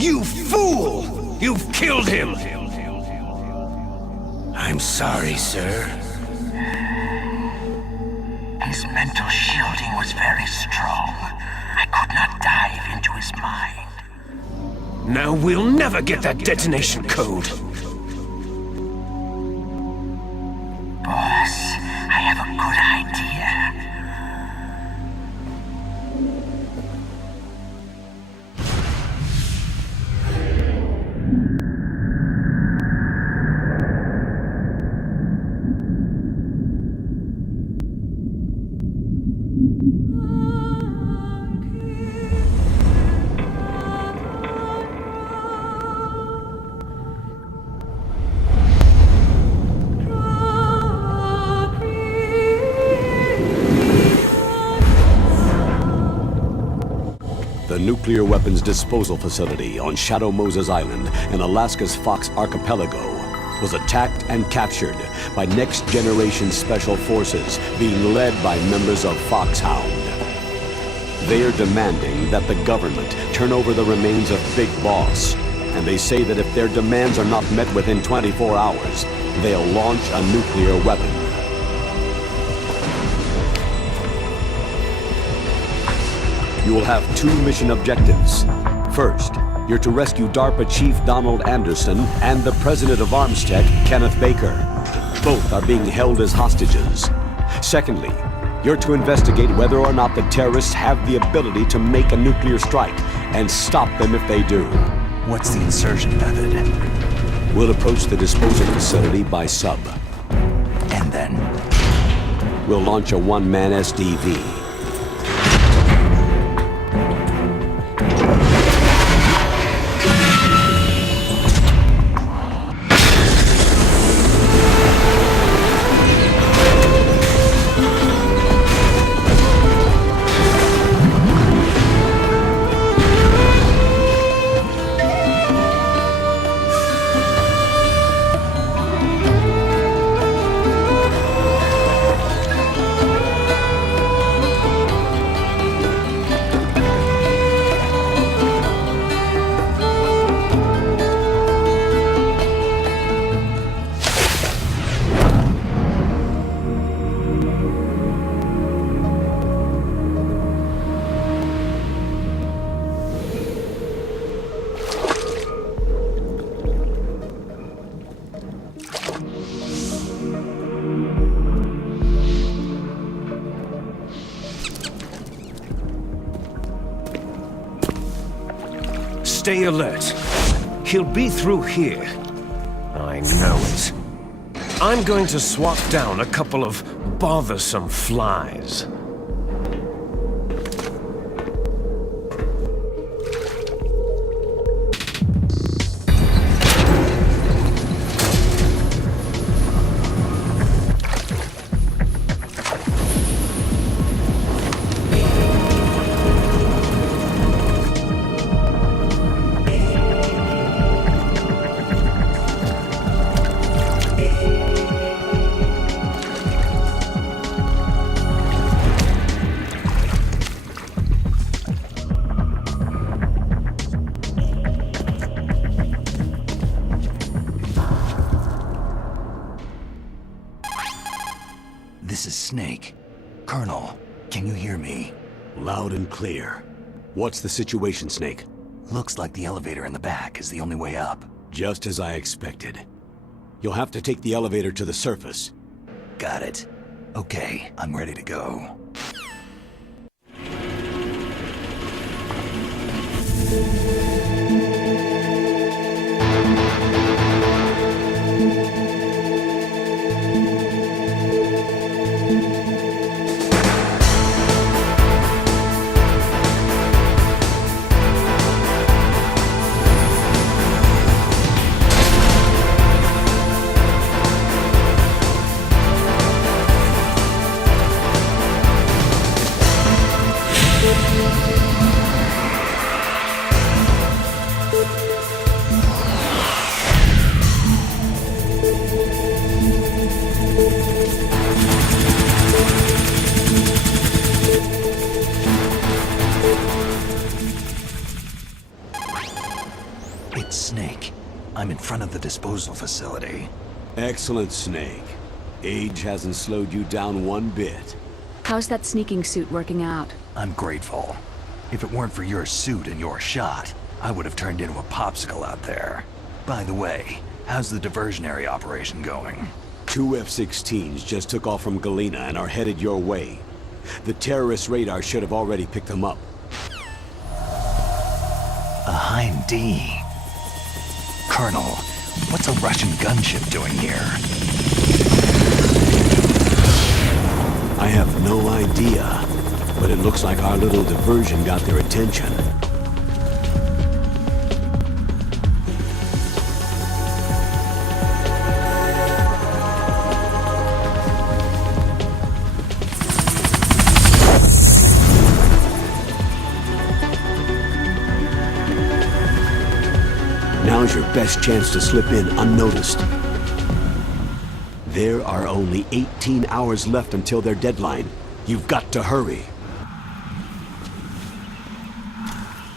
You fool! You've killed him! I'm sorry, sir. His mental shielding was very strong. I could not dive into his mind. Now we'll never get that detonation code. Boss, I have a good idea. The nuclear weapons disposal facility on Shadow Moses Island in Alaska's Fox Archipelago was attacked and captured by next-generation special forces being led by members of Foxhound. They are demanding that the government turn over the remains of Big Boss, and they say that if their demands are not met within 24 hours, they'll launch a nuclear weapon. You will have two mission objectives. First, you're to rescue DARPA Chief Donald Anderson and the President of Armstech, Kenneth Baker. Both are being held as hostages. Secondly, you're to investigate whether or not the terrorists have the ability to make a nuclear strike and stop them if they do. What's the insertion method? We'll approach the disposal facility by sub. And then? We'll launch a one-man SDV. Stay alert. He'll be through here. I know it. I'm going to swat down a couple of bothersome flies. This is Snake. Colonel, can you hear me? Loud and clear. What's the situation, Snake? Looks like the elevator in the back is the only way up. Just as I expected. You'll have to take the elevator to the surface. Got it. Okay, I'm ready to go. disposal facility. Excellent, Snake. Age hasn't slowed you down one bit. How's that sneaking suit working out? I'm grateful. If it weren't for your suit and your shot, I would have turned into a popsicle out there. By the way, how's the diversionary operation going? 2 F-16s just took off from Galena and are headed your way. The terrorist radar should have already picked them up. A Hind D. Colonel, what's a Russian gunship doing here? I have no idea, but it looks like our little diversion got their attention. Now's your best chance to slip in unnoticed. There are only 18 hours left until their deadline. You've got to hurry.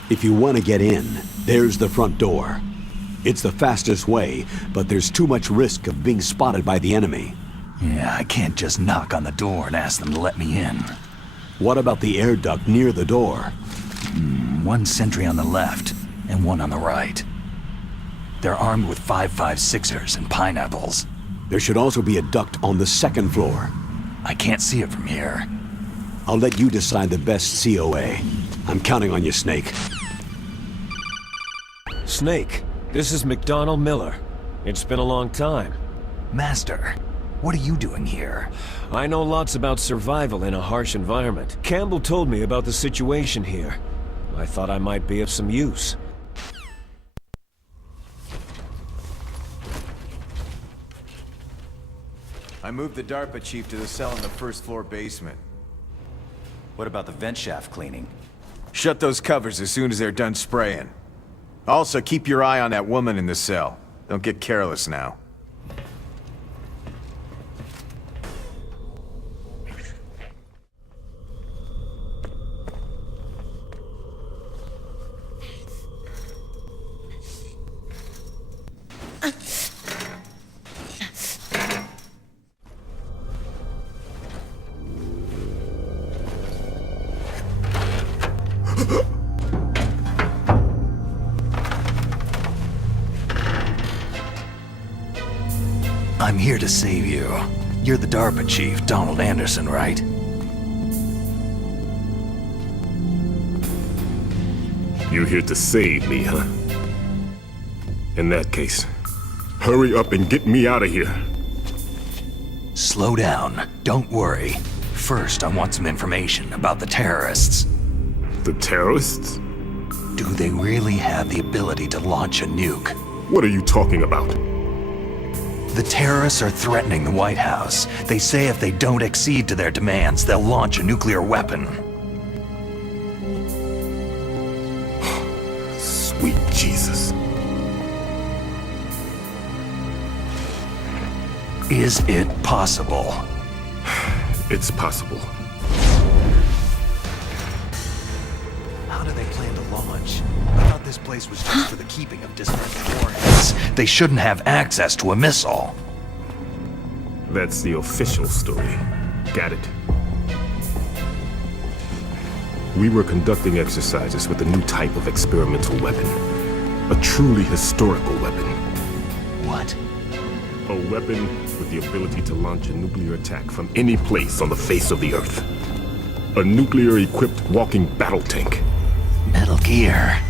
If you want to get in, there's the front door. It's the fastest way, but there's too much risk of being spotted by the enemy. Yeah, I can't just knock on the door and ask them to let me in. What about the air duct near the door? One sentry on the left, and one on the right. They're armed with 5.56ers and pineapples. There should also be a duct on the second floor. I can't see it from here. I'll let you decide the best COA. I'm counting on you, Snake. Snake, this is McDonald Miller. It's been a long time. Master, what are you doing here? I know lots about survival in a harsh environment. Campbell told me about the situation here. I thought I might be of some use. I moved the DARPA chief to the cell in the first floor basement. What about the vent shaft cleaning? Shut those covers as soon as they're done spraying. Also, keep your eye on that woman in the cell. Don't get careless now. I'm here to save you. You're the DARPA chief, Donald Anderson, right? You're here to save me, huh? In that case, hurry up and get me out of here. Slow down. Don't worry. First, I want some information about the terrorists. The terrorists? Do they really have the ability to launch a nuke? What are you talking about? The terrorists are threatening the White House. They say if they don't accede to their demands, they'll launch a nuclear weapon. Sweet Jesus. Is it possible? It's possible. How do they plan to launch? I thought this place was just for the keeping of dismantled warheads. They shouldn't have access to a missile. That's the official story. Got it. We were conducting exercises with a new type of experimental weapon. A truly historical weapon. What? A weapon with the ability to launch a nuclear attack from any place on the face of the Earth. A nuclear-equipped walking battle tank. Metal Gear.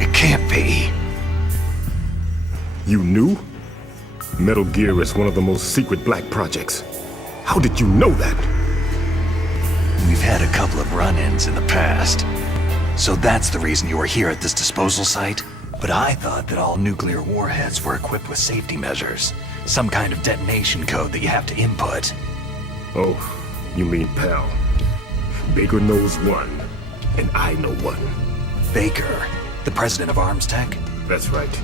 It can't be. You knew? Metal Gear is one of the most secret black projects. How did you know that? We've had a couple of run-ins in the past. So that's the reason you were here at this disposal site? But I thought that all nuclear warheads were equipped with safety measures. Some kind of detonation code that you have to input. Oh, you mean pal. Baker knows one, and I know one. Baker, the president of Arms Tech? That's right.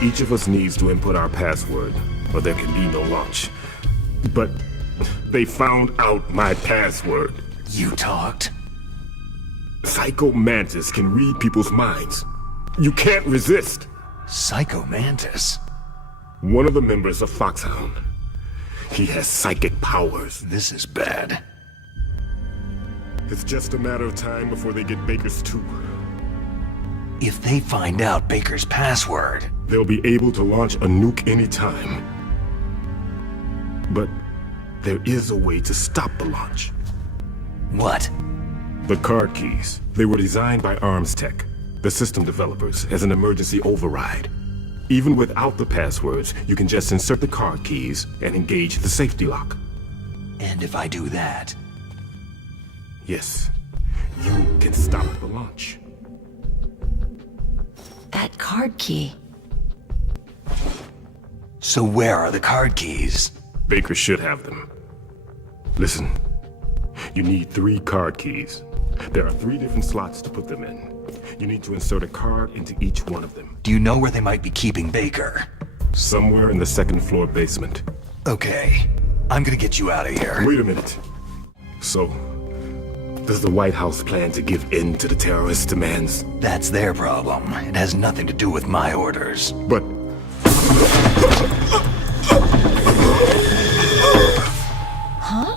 Each of us needs to input our password, or there can be no launch. But they found out my password. You talked? Psycho Mantis can read people's minds. You can't resist. Psycho Mantis? One of the members of Foxhound. He has psychic powers. This is bad. It's just a matter of time before they get Baker's too. If they find out Baker's password... They'll be able to launch a nuke anytime. But there is a way to stop the launch. What? The card keys. They were designed by Arms Tech, the system developers, as an emergency override. Even without the passwords, you can just insert the card keys and engage the safety lock. And if I do that? Yes, you can stop the launch. That card key. So where are the card keys? Baker should have them. Listen, you need 3 card keys. There are 3 different slots to put them in. You need to insert a card into each one of them. Do you know where they might be keeping Baker? Somewhere in the 2nd floor basement. Okay, I'm gonna get you out of here. Wait a minute. So, does the White House plan to give in to the terrorists' demands? That's their problem. It has nothing to do with my orders. But... Huh?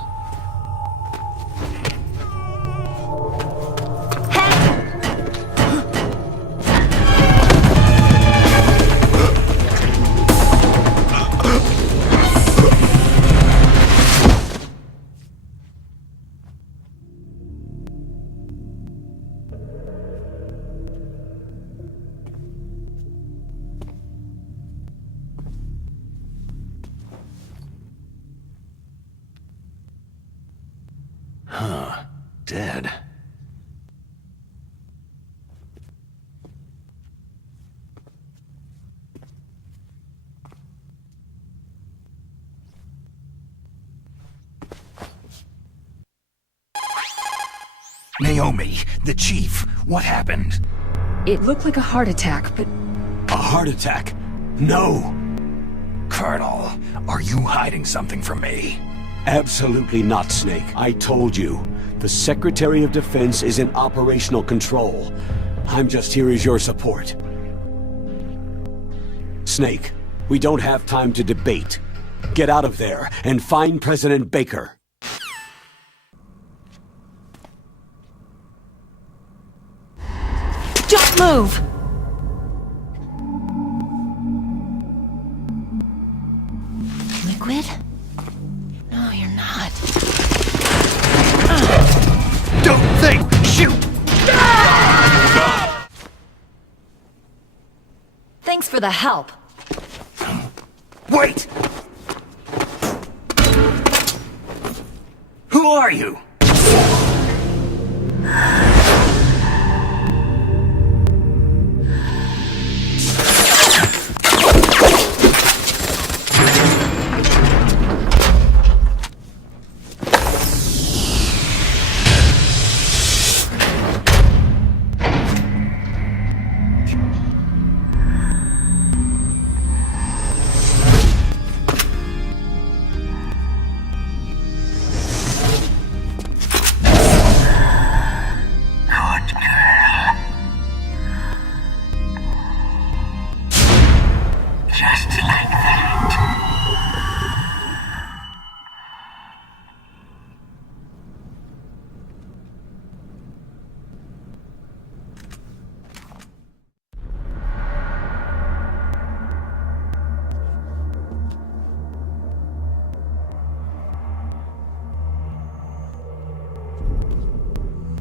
Huh. Dead. Naomi, the chief, what happened? It looked like a heart attack, but A heart attack? No! Colonel, are you hiding something from me? Absolutely not, Snake. I told you. The Secretary of Defense is in operational control. I'm just here as your support. Snake, we don't have time to debate. Get out of there and find President Baker. Don't move! Liquid? No, you're not. Don't think! Shoot! Thanks for the help. Wait! Who are you?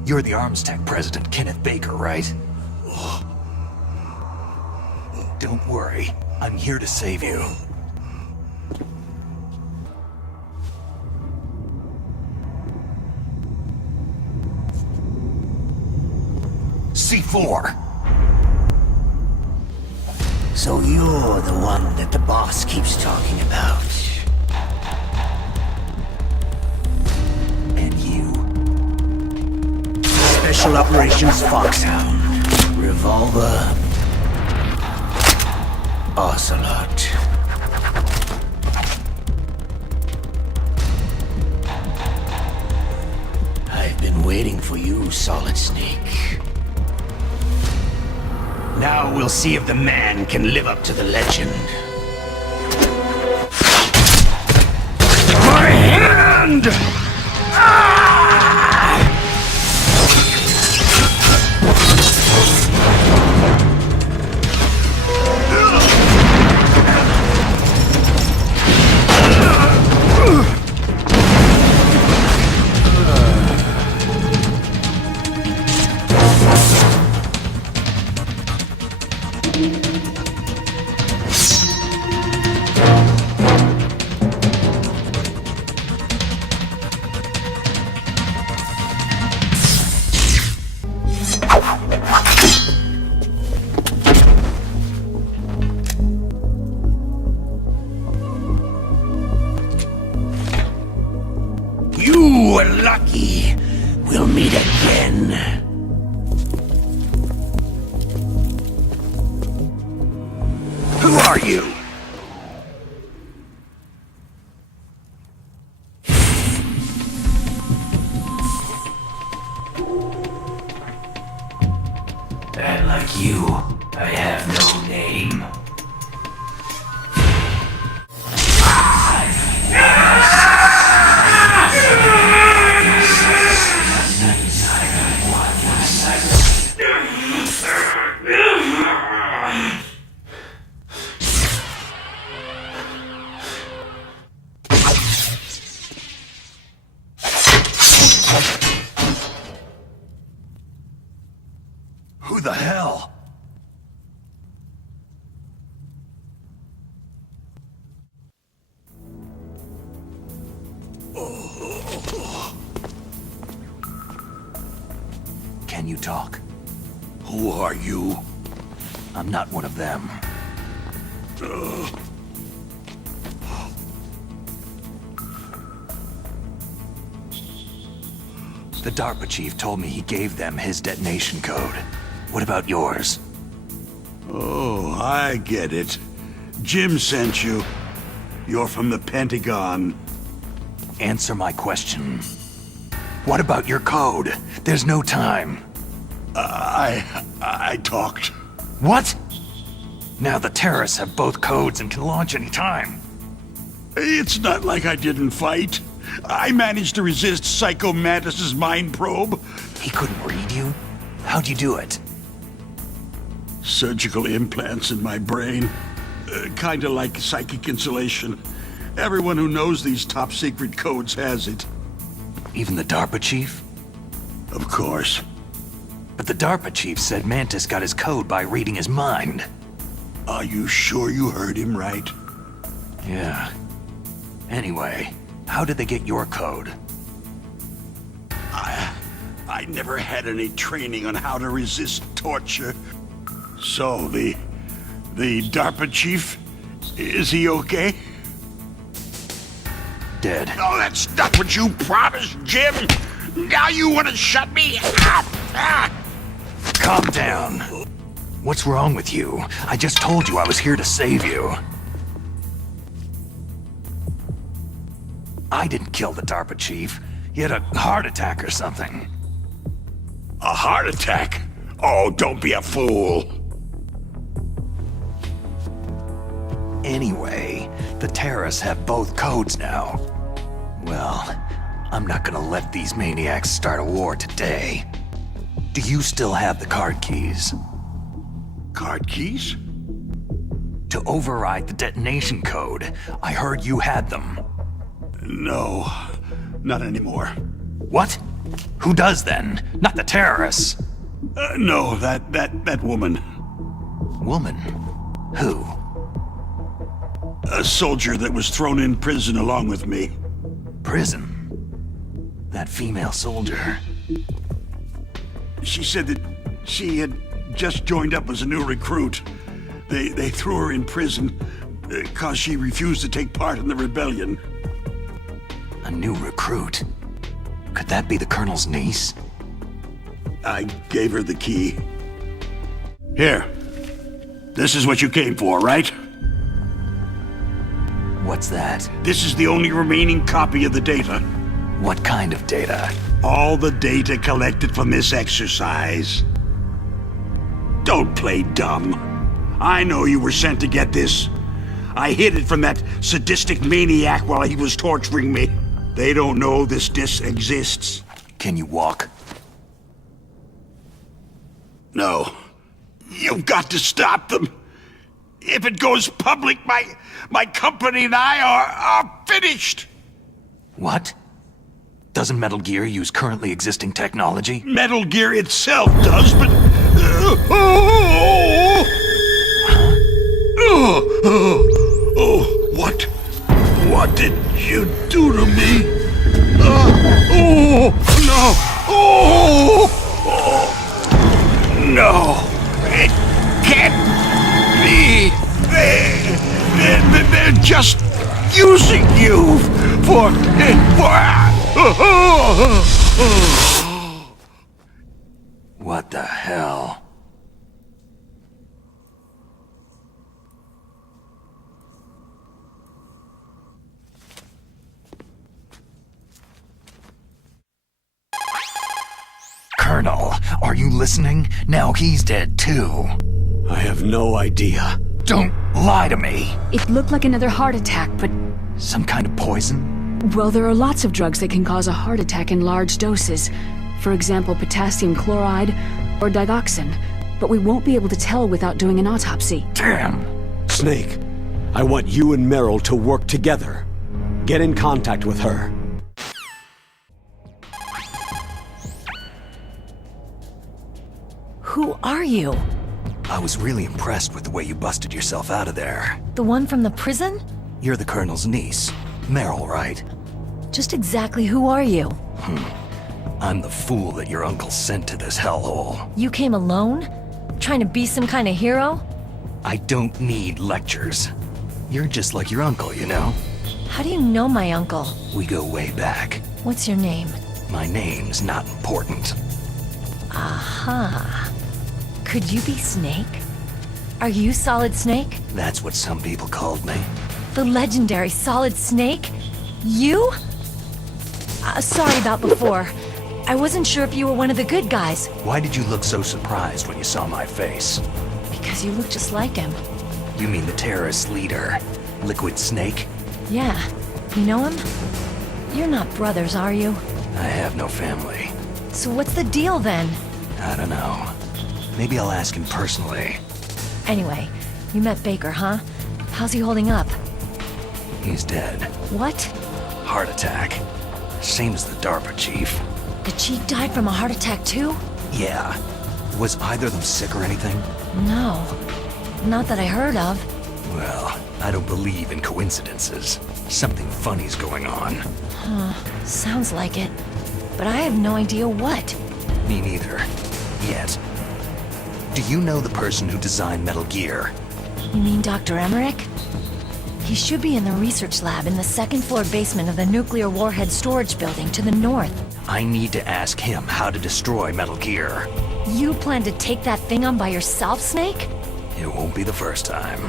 You're the Arms Tech President, Kenneth Baker, right? Don't worry. I'm here to save you. C4! So you're the one that the boss keeps talking about. And you. Special Operations Foxhound. Revolver. Ocelot. I've been waiting for you, Solid Snake. Now we'll see if the man can live up to the legend. around! You were lucky. We'll meet again. Who are you? And like you, I have no name. Who the hell? Can you talk? Who are you? I'm not one of them. The DARPA chief told me he gave them his detonation code. What about yours? Oh, I get it. Jim sent you. You're from the Pentagon. Answer my question. What about your code? There's no time. I talked. What? Now the terrorists have both codes and can launch any time. It's not like I didn't fight. I managed to resist Psycho Mantis's mind probe. He couldn't read you? How'd you do it? Surgical implants in my brain. Kinda like psychic insulation. Everyone who knows these top-secret codes has it. Even the DARPA chief? Of course. But the DARPA chief said Mantis got his code by reading his mind. Are you sure you heard him right? Yeah. Anyway, how did they get your code? I never had any training on how to resist torture. So, the DARPA chief, is he okay? Dead. No, that's not what you promised, Jim! Now you want to shut me up! Calm down. What's wrong with you? I just told you I was here to save you. I didn't kill the DARPA chief. He had a heart attack or something. A heart attack? Oh, don't be a fool. Anyway, the terrorists have both codes now. Well, I'm not gonna let these maniacs start a war today. Do you still have the card keys? Card keys? To override the detonation code. I heard you had them. No, not anymore. What? Who does then? Not the terrorists. No, that woman. Woman? Who? A soldier that was thrown in prison along with me. Prison? That female soldier. She said that she had just joined up as a new recruit. They threw her in prison because she refused to take part in the rebellion. A new recruit? Could that be the Colonel's niece? I gave her the key. Here. This is what you came for, right? What's that? This is the only remaining copy of the data. What kind of data? All the data collected from this exercise. Don't play dumb. I know you were sent to get this. I hid it from that sadistic maniac while he was torturing me. They don't know this disc exists. Can you walk? No. You've got to stop them. If it goes public, my company and I are finished. What? Doesn't Metal Gear use currently existing technology? Metal Gear itself does, but... What did you do to me? No! It can't be! They're just using you for... What the hell? Colonel, are you listening? Now he's dead too. I have no idea. Don't lie to me. It looked like another heart attack, but... Some kind of poison? Well, there are lots of drugs that can cause a heart attack in large doses. For example, potassium chloride or digoxin. But we won't be able to tell without doing an autopsy. Damn! Snake, I want you and Meryl to work together. Get in contact with her. Who are you? I was really impressed with the way you busted yourself out of there. The one from the prison? You're the Colonel's niece. Meryl, right? Just exactly who are you? I'm the fool that your uncle sent to this hellhole. You came alone? Trying to be some kind of hero? I don't need lectures. You're just like your uncle, you know? How do you know my uncle? We go way back. What's your name? My name's not important. Aha. Could you be Snake? Are you Solid Snake? That's what some people called me. The legendary Solid Snake? You? Sorry about before. I wasn't sure if you were one of the good guys. Why did you look so surprised when you saw my face? Because you look just like him. You mean the terrorist leader, Liquid Snake? Yeah. You know him? You're not brothers, are you? I have no family. So what's the deal then? I don't know. Maybe I'll ask him personally. Anyway, you met Baker, huh? How's he holding up? He's dead. What? Heart attack. Same as the DARPA chief. The chief died from a heart attack too? Yeah. Was either of them sick or anything? No. Not that I heard of. Well, I don't believe in coincidences. Something funny's going on. Sounds like it. But I have no idea what. Me neither. Yet. Do you know the person who designed Metal Gear? You mean Dr. Emmerich? He should be in the research lab in the second-floor basement of the nuclear warhead storage building to the north. I need to ask him how to destroy Metal Gear. You plan to take that thing on by yourself, Snake? It won't be the first time.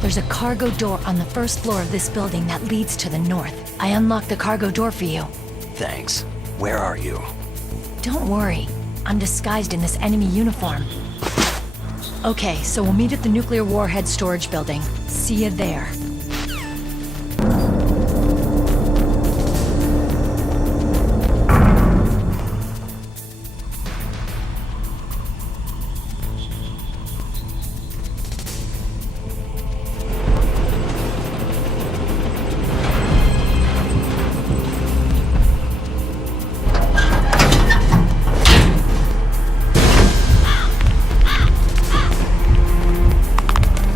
There's a cargo door on the first floor of this building that leads to the north. I unlocked the cargo door for you. Thanks. Where are you? Don't worry. I'm disguised in this enemy uniform. Okay, so we'll meet at the nuclear warhead storage building. See you there.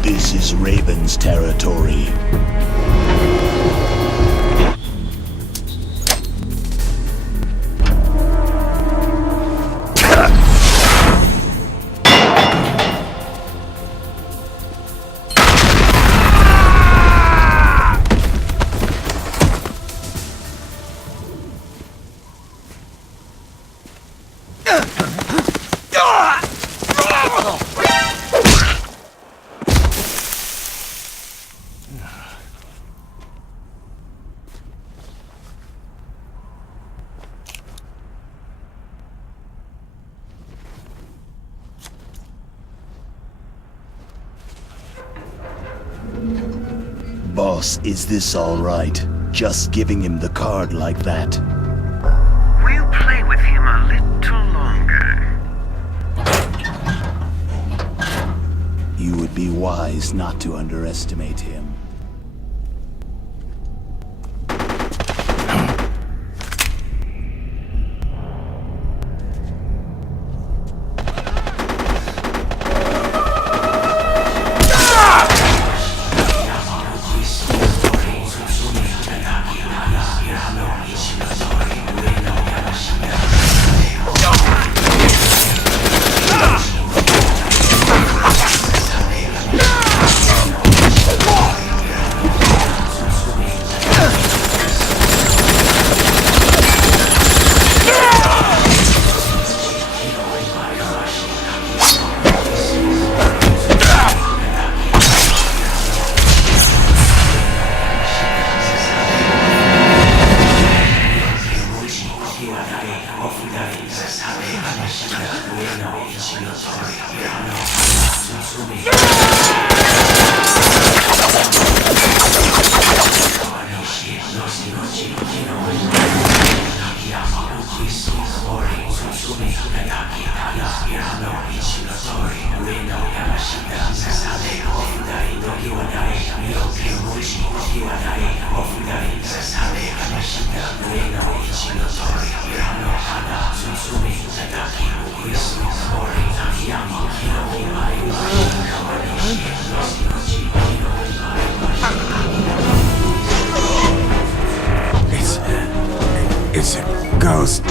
This is Raven's territory. Boss, is this all right? just giving him the card like that. We'll play with him a little longer. You would be wise not to underestimate him. It's a ghost.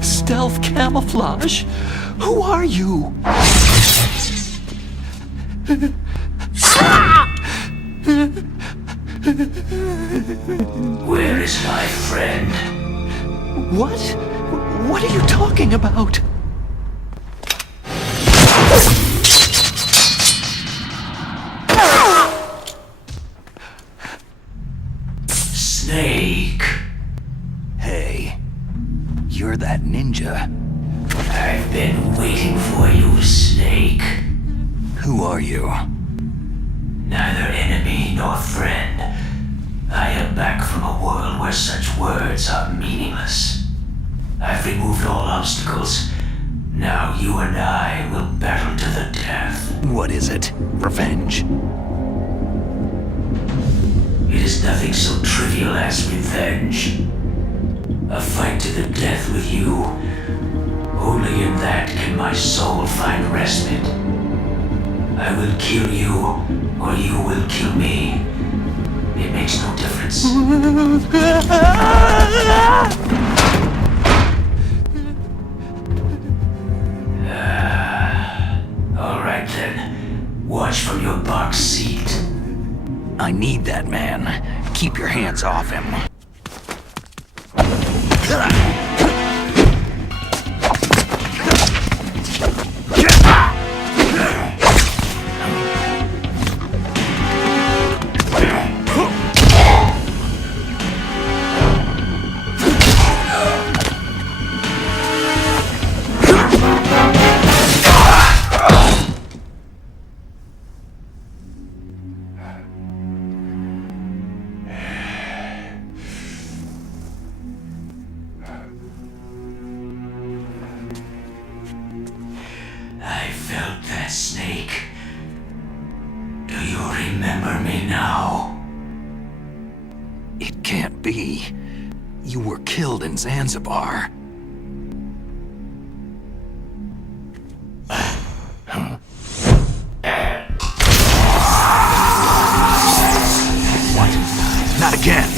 Stealth camouflage? Who are you? Where is my friend? What? What are you talking about? Snake. Hey, you're that ninja. I've been waiting for you, Snake. Who are you? Neither enemy nor friend. I am back from a world where such words are meaningless. I've removed all obstacles. Now you and I will battle to the death. What is it? Revenge? It is nothing so trivial as revenge. A fight to the death with you. Only in that can my soul find respite. I will kill you, or you will kill me. It makes no difference. All right then. Watch from your box seat. I need that man. Keep your hands off him. I felt that, Snake. Do you remember me now? It can't be. You were killed in Zanzibar. What? Not again!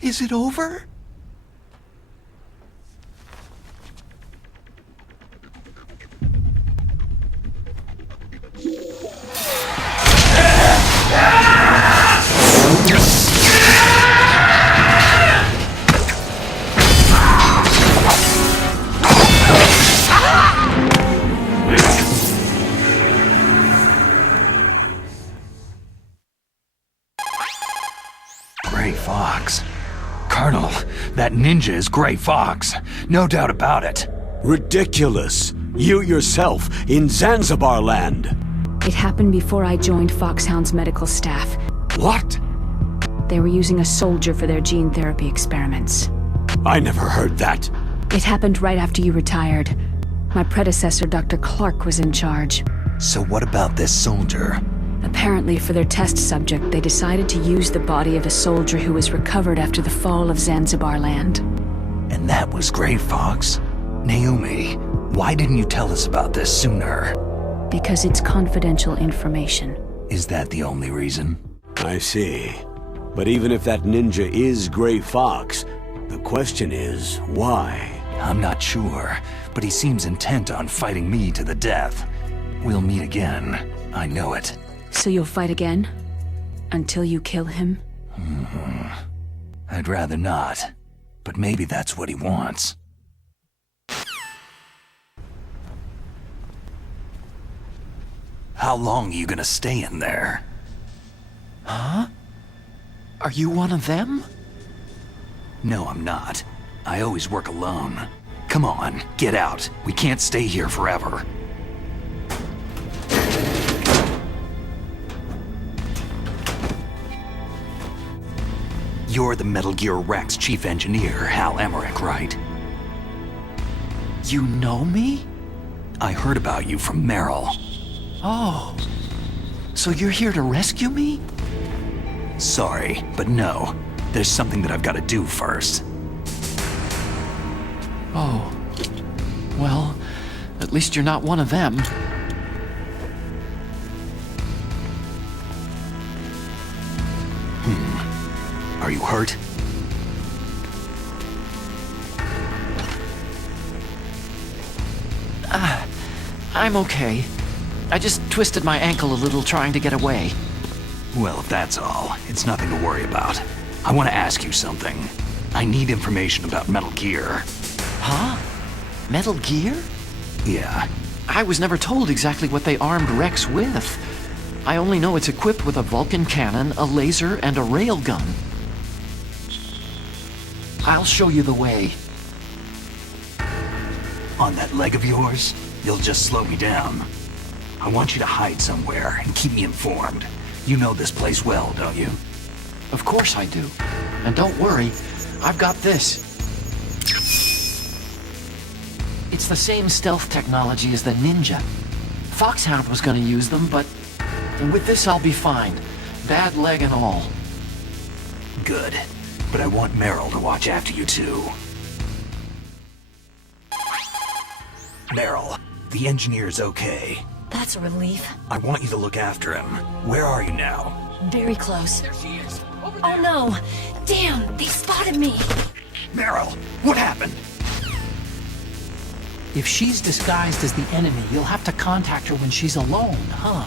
Is it over? Gray Fox. Colonel, that ninja is Gray Fox. No doubt about it. Ridiculous. You yourself in Zanzibar land. It happened before I joined Foxhound's medical staff. What? They were using a soldier for their gene therapy experiments. I never heard that. It happened right after you retired. My predecessor, Dr. Clarke, was in charge. So what about this soldier? Apparently, for their test subject, they decided to use the body of a soldier who was recovered after the fall of Zanzibar land. And that was Gray Fox? Naomi, why didn't you tell us about this sooner? Because it's confidential information. Is that the only reason? I see. But even if that ninja is Gray Fox, the question is, why? I'm not sure, but he seems intent on fighting me to the death. We'll meet again. I know it. So you'll fight again? Until you kill him? I'd rather not. But maybe that's what he wants. How long are you gonna stay in there? Huh? Are you one of them? No, I'm not. I always work alone. Come on, get out. We can't stay here forever. You're the Metal Gear Rex chief engineer, Hal Emmerich, right? You know me? I heard about you from Meryl. Oh. So you're here to rescue me? Sorry, but no. There's something that I've got to do first. Oh. Well, at least you're not one of them. Are you hurt? I'm okay. I just twisted my ankle a little trying to get away. Well, if that's all, it's nothing to worry about. I want to ask you something. I need information about Metal Gear. Huh? Metal Gear? Yeah. I was never told exactly what they armed Rex with. I only know it's equipped with a Vulcan cannon, a laser, and a railgun. I'll show you the way. On that leg of yours, you'll just slow me down. I want you to hide somewhere and keep me informed. You know this place well, don't you? Of course I do. And don't worry, I've got this. It's the same stealth technology as the Ninja. Foxhound was gonna use them, but with this I'll be fine. Bad leg and all. Good. But I want Meryl to watch after you too. Meryl, the engineer's okay. That's a relief. I want you to look after him. Where are you now? Very close. There she is. Oh no! Damn, they spotted me! Meryl, what happened? If she's disguised as the enemy, you'll have to contact her when she's alone, huh?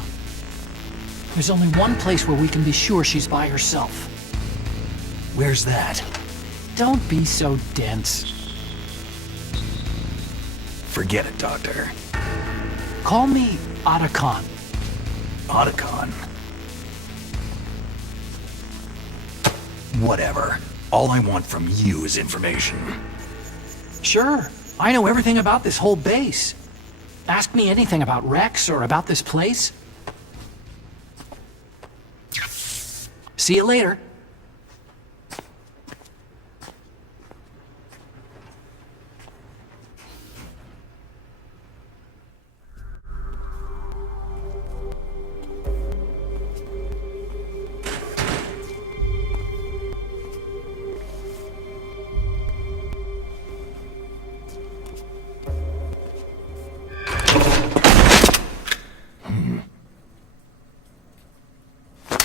There's only one place where we can be sure she's by herself. Where's that? Don't be so dense. Forget it, Doctor. Call me Otacon. Otacon? Whatever. All I want from you is information. Sure. I know everything about this whole base. Ask me anything about Rex or about this place. See you later.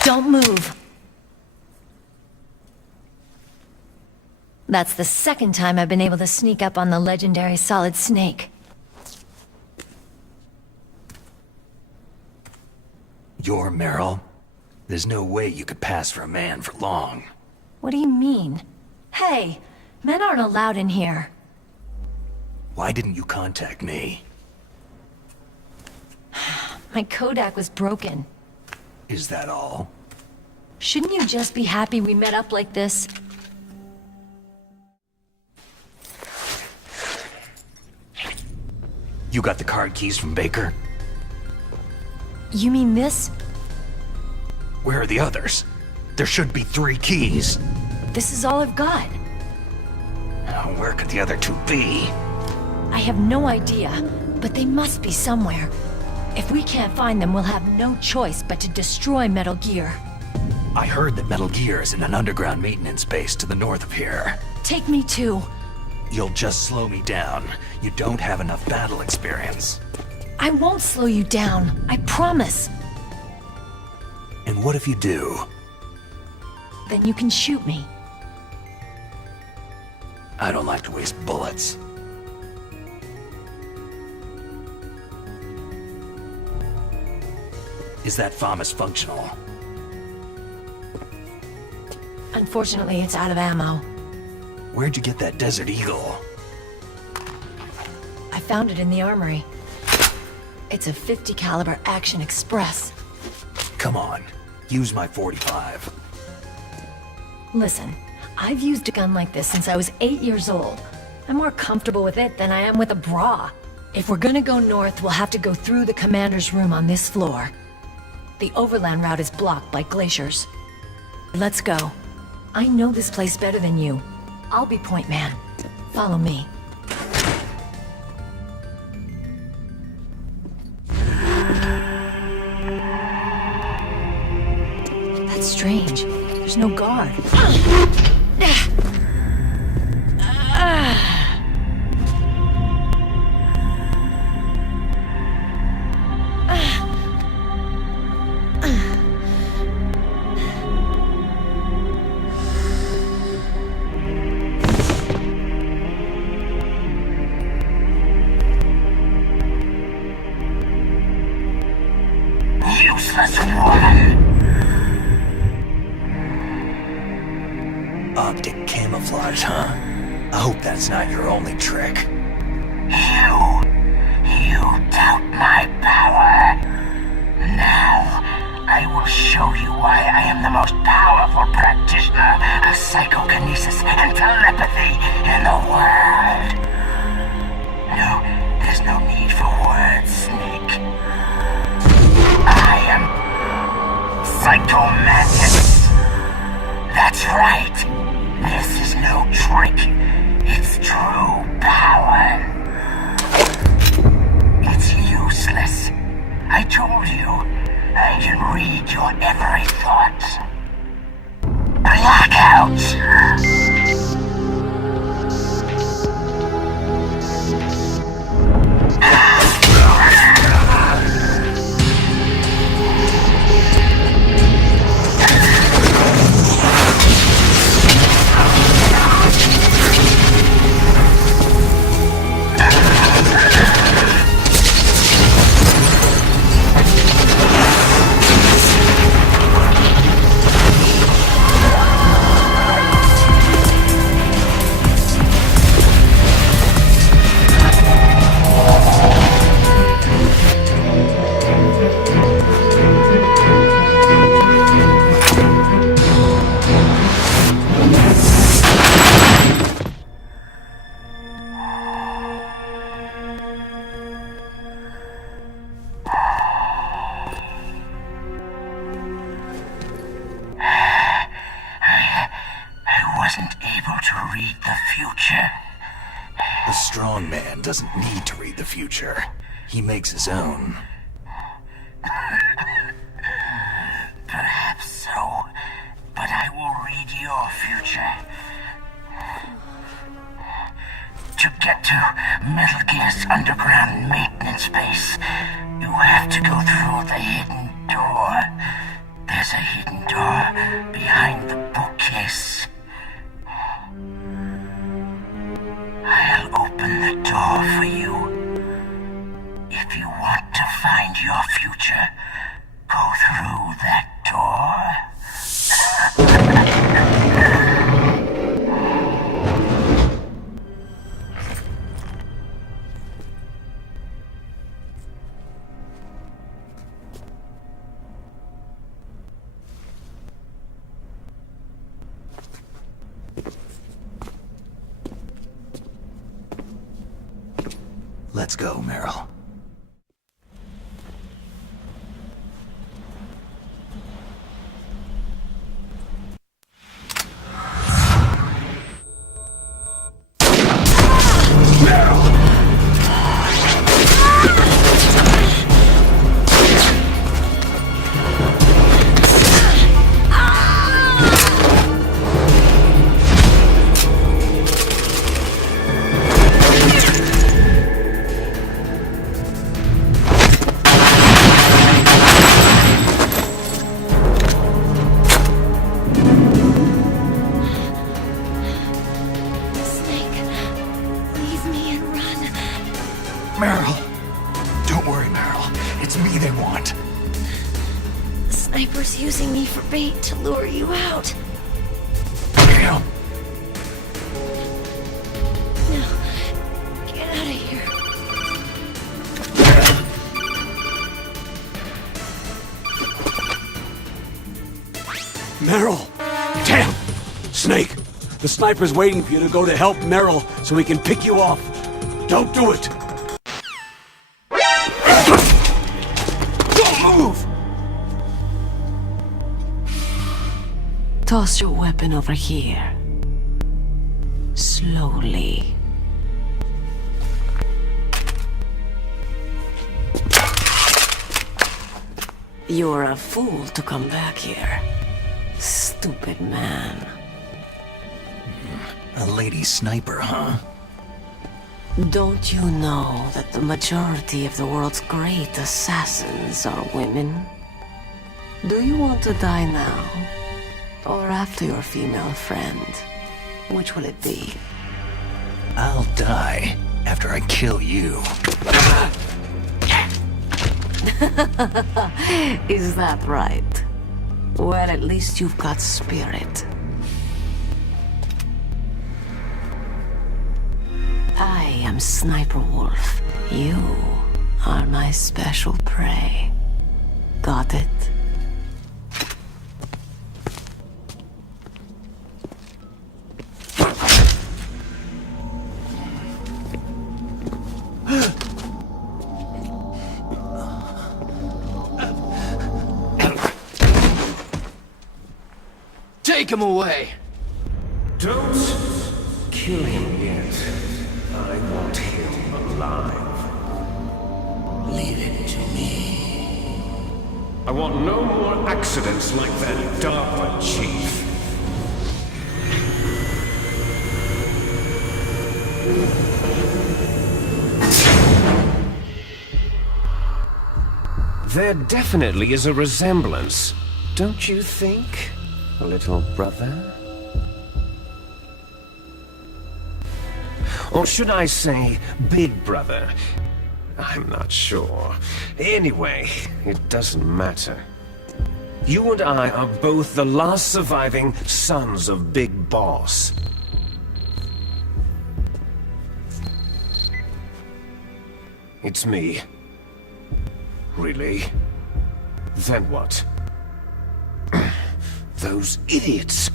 Don't move. That's the second time I've been able to sneak up on the legendary Solid Snake. You're Meryl? There's no way you could pass for a man for long. What do you mean? Hey, men aren't allowed in here. Why didn't you contact me? My Kodak was broken. Is that all? Shouldn't you just be happy we met up like this? You got the card keys from Baker? You mean this? Where are the others? There should be 3 keys. This is all I've got. Where could the other 2 be? I have no idea, but they must be somewhere. If we can't find them, we'll have no choice but to destroy Metal Gear. I heard that Metal Gear is in an underground maintenance base to the north of here. Take me too. You'll just slow me down. You don't have enough battle experience. I won't slow you down, I promise. And what if you do? Then you can shoot me. I don't like to waste bullets. Is that FAMAS functional? Unfortunately, it's out of ammo. Where'd you get that Desert Eagle? I found it in the armory. It's a .50 caliber Action Express. Come on, use my .45. Listen, I've used a gun like this since I was 8 years old. I'm more comfortable with it than I am with a bra. If we're gonna go north, we'll have to go through the commander's room on this floor. The overland route is blocked by glaciers. Let's go. I know this place better than you. I'll be point man. Follow me. That's strange. There's no guard. Useless woman! Optic camouflage, huh? I hope that's not your only trick. You doubt my power. Now, I will show you why I am the most powerful practitioner of psychokinesis and telepathy in the world. No, there's no need for words, Snake. I am Psychomantis. That's right. This is no trick. It's true power. It's useless. I told you, I can read your every thought. Blackout! Doesn't need to read the future. He makes his own. Perhaps so, but I will read your future. To get to Metal Gear's underground maintenance base, you have to go through the hidden door. There's a hidden door behind the bookcase. Let's go, Meryl. Using me for bait to lure you out. Damn. Now, get out of here. Meryl! Damn! Snake! The sniper's waiting for you to go to help Meryl so he can pick you off. Don't do it! Don't move! Toss your weapon over here. Slowly. You're a fool to come back here. Stupid man. A lady sniper, huh? Don't you know that the majority of the world's great assassins are women? Do you want to die now? Or after your female friend? Which will it be? I'll die after I kill you. Is that right? Well, at least you've got spirit. I am Sniper Wolf. You are my special prey. Got it? Take him away! Don't kill him yet. I want him alive. Leave it to me. I want no more accidents like that DARPA chief. There definitely is a resemblance, don't you think, little brother? Or should I say, big brother? I'm not sure. Anyway, it doesn't matter. You and I are both the last surviving sons of Big Boss. It's me. Really? Then what? Those idiots!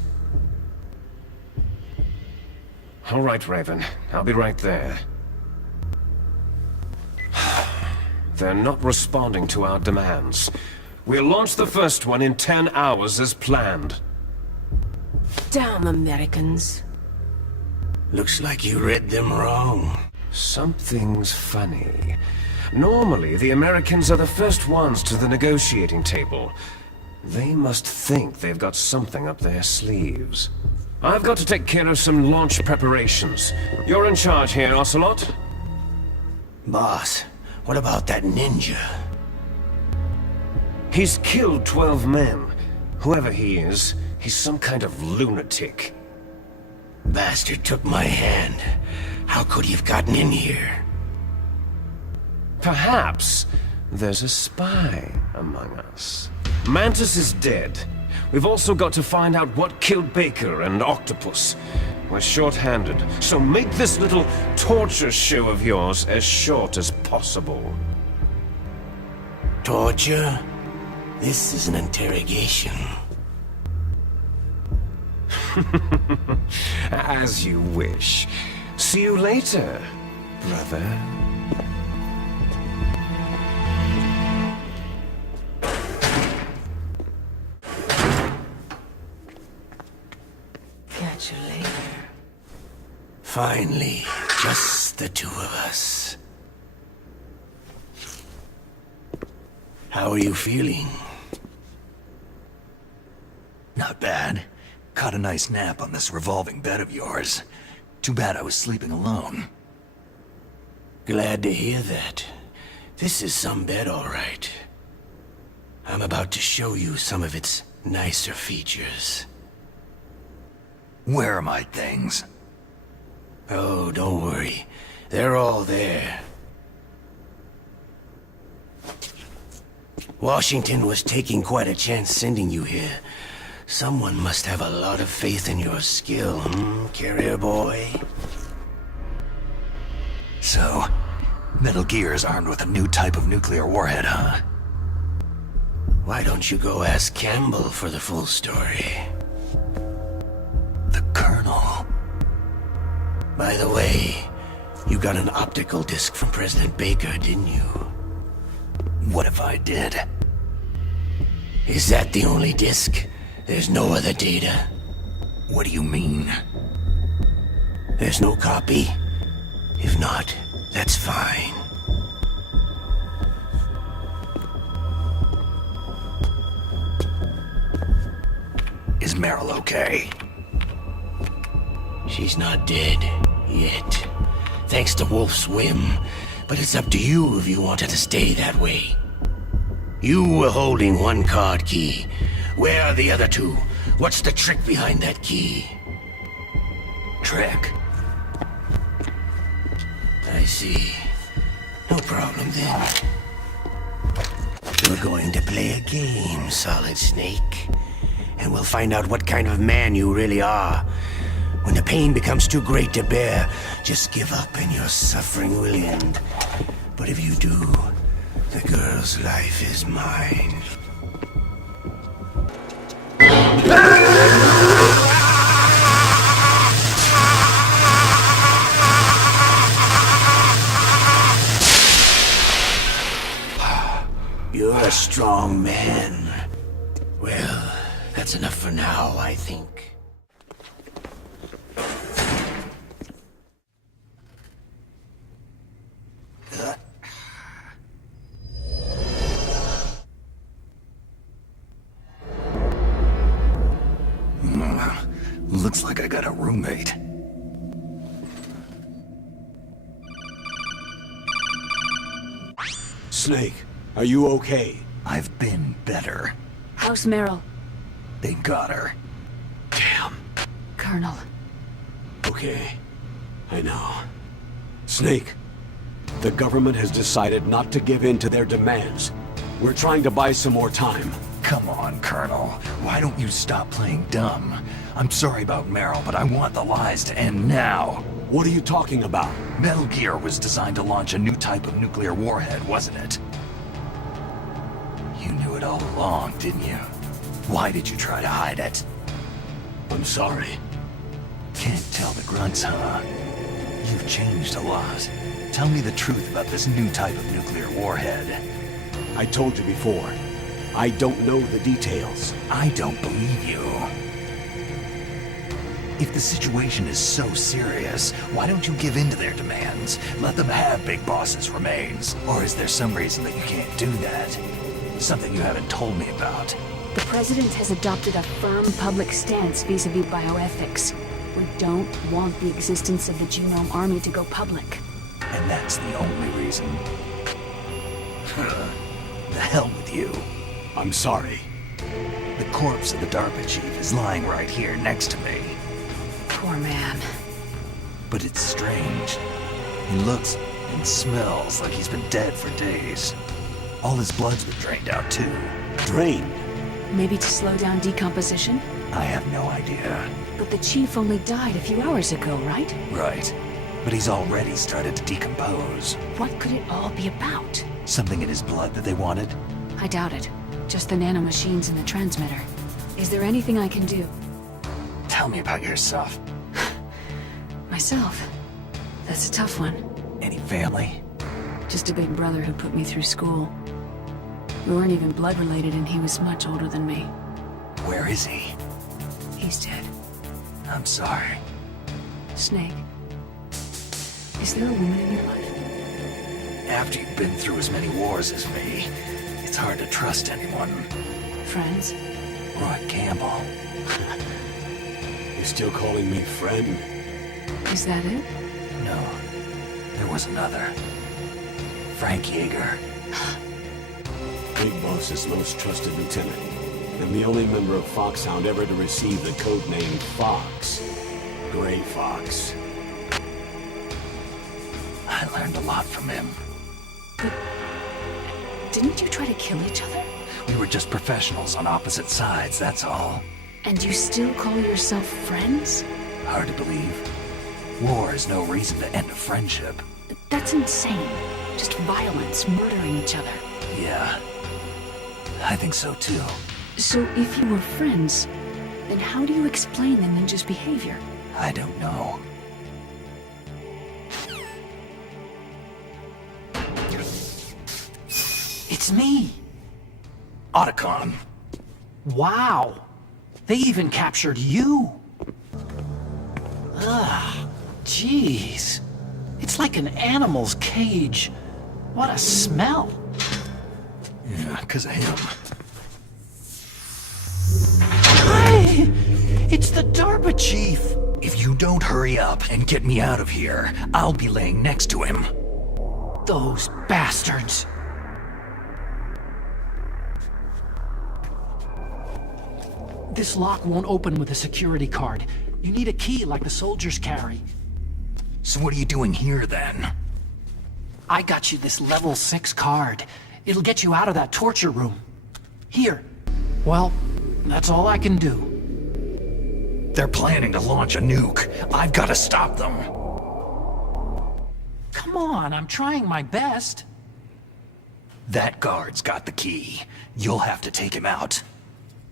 All right, Raven. I'll be right there. They're not responding to our demands. We'll launch the first one in 10 hours as planned. Damn Americans. Looks like you read them wrong. Something's funny. Normally, the Americans are the first ones to the negotiating table. They must think they've got something up their sleeves. I've got to take care of some launch preparations. You're in charge here, Ocelot? Boss, what about that ninja? He's killed 12 men. Whoever he is, he's some kind of lunatic. Bastard took my hand. How could he have gotten in here? Perhaps there's a spy among us. Mantis is dead. We've also got to find out what killed Baker and Octopus. We're short-handed, so make this little torture show of yours as short as possible. Torture? This is an interrogation. As you wish. See you later, brother. catch you later. Finally, just the two of us. How are you feeling? Not bad. Caught a nice nap on this revolving bed of yours. Too bad I was sleeping alone. Glad to hear that. This is some bed, all right. I'm about to show you some of its nicer features. Where are my things? Oh, don't worry. They're all there. Washington was taking quite a chance sending you here. Someone must have a lot of faith in your skill, carrier boy? So, Metal Gear is armed with a new type of nuclear warhead, huh? Why don't you go ask Campbell for the full story? The Colonel. By the way, you got an optical disc from President Baker, didn't you? What if I did? Is that the only disc? There's no other data? What do you mean? There's no copy? If not, that's fine. Is Meryl okay? She's not dead, yet. Thanks to Wolf's whim. But it's up to you if you want her to stay that way. You were holding one card key. Where are the other two? What's the trick behind that key? Trick? I see. No problem then. We're going to play a game, Solid Snake. And we'll find out what kind of man you really are. When the pain becomes too great to bear, just give up and your suffering will end. But if you do, the girl's life is mine. You're a strong man. Well, that's enough for now, I think. Looks like I got a roommate. Snake, are you okay? I've been better. How's Meryl? They got her. Damn. Colonel. Okay. I know. Snake, the government has decided not to give in to their demands. We're trying to buy some more time. Come on, Colonel. Why don't you stop playing dumb? I'm sorry about Meryl, but I want the lies to end now. What are you talking about? Metal Gear was designed to launch a new type of nuclear warhead, wasn't it? You knew it all along, didn't you? Why did you try to hide it? I'm sorry. Can't tell the grunts, huh? You've changed a lot. Tell me the truth about this new type of nuclear warhead. I told you before. I don't know the details. I don't believe you. If the situation is so serious, why don't you give in to their demands? Let them have Big Boss's remains. Or is there some reason that you can't do that? Something you haven't told me about. The President has adopted a firm public stance vis-a-vis bioethics. We don't want the existence of the Genome Army to go public. And that's the only reason. The hell with you. I'm sorry. The corpse of the DARPA chief is lying right here next to me. Poor man. But it's strange. He looks and smells like he's been dead for days. All his blood's been drained out too. Drained? Maybe to slow down decomposition? I have no idea. But the chief only died a few hours ago, right? Right. But he's already started to decompose. What could it all be about? Something in his blood that they wanted? I doubt it. Just the nanomachines in the transmitter. Is there anything I can do? Tell me about yourself. Myself? That's a tough one. Any family? Just a big brother who put me through school. We weren't even blood related and he was much older than me. Where is he? He's dead. I'm sorry. Snake, is there a woman in your life? After you've been through as many wars as me, it's hard to trust anyone. Friends? Roy Campbell. You're still calling me friend? Is that it? No. There was another. Frank Yeager. Big Boss's most trusted lieutenant, and the only member of Foxhound ever to receive the code name Fox. Gray Fox. I learned a lot from him. But didn't you try to kill each other? We were just professionals on opposite sides, that's all. And you still call yourself friends? Hard to believe. War is no reason to end a friendship. That's insane. Just violence, murdering each other. Yeah. I think so too. So if you were friends, then how do you explain the ninja's behavior? I don't know. It's me! Otacon. Wow! They even captured you! Ugh, jeez. It's like an animal's cage. What a smell! Yeah, 'cause of him. Hi! It's the DARPA chief! If you don't hurry up and get me out of here, I'll be laying next to him. Those bastards! This lock won't open with a security card. You need a key like the soldiers carry. So what are you doing here then? I got you this level 6 card. It'll get you out of that torture room. Here. Well, that's all I can do. They're planning to launch a nuke. I've got to stop them. Come on, I'm trying my best. That guard's got the key. You'll have to take him out.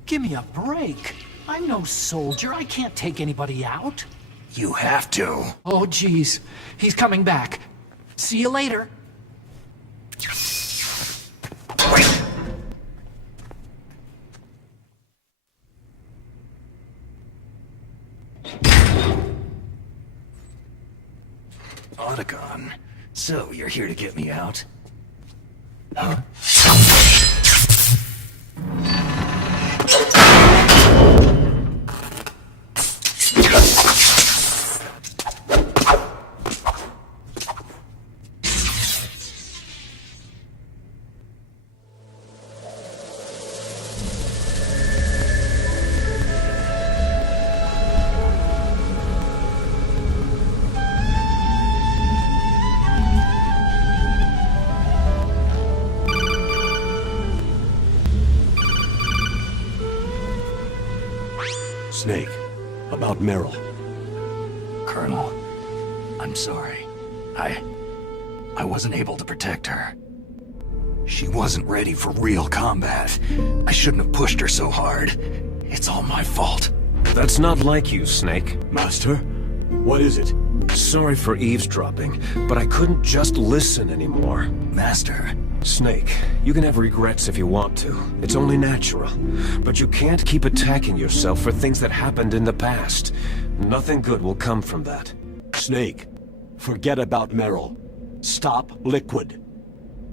Give me a break. I'm no soldier. I can't take anybody out. You have to. Oh, jeez. He's coming back. See you later. Otacon. So, you're here to get me out? Huh? Snake, about Meryl. Colonel, I'm sorry. I wasn't able to protect her. She wasn't ready for real combat. I shouldn't have pushed her so hard. It's all my fault. That's not like you, Snake. Master? What is it? Sorry for eavesdropping, but I couldn't just listen anymore. Master. Snake, you can have regrets if you want to. It's only natural. But you can't keep attacking yourself for things that happened in the past. Nothing good will come from that. Snake, forget about Meryl. Stop Liquid.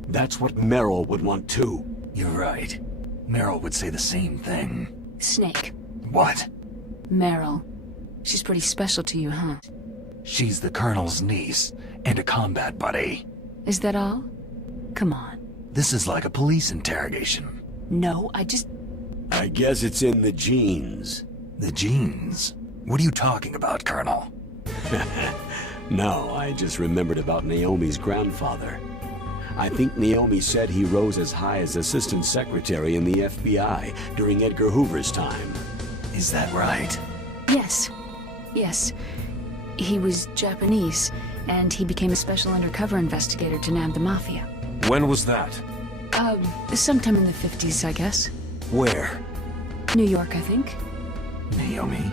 That's what Meryl would want too. You're right. Meryl would say the same thing. Snake. What? Meryl. She's pretty special to you, huh? She's the Colonel's niece, and a combat buddy. Is that all? Come on. This is like a police interrogation. No, I guess it's in the genes. The genes? What are you talking about, Colonel? No, I just remembered about Naomi's grandfather. I think Naomi said he rose as high as assistant secretary in the FBI during Edgar Hoover's time. Is that right? Yes. Yes. He was Japanese, and he became a special undercover investigator to nab the Mafia. When was that? Sometime in the 50s, I guess. Where? New York, I think. Naomi?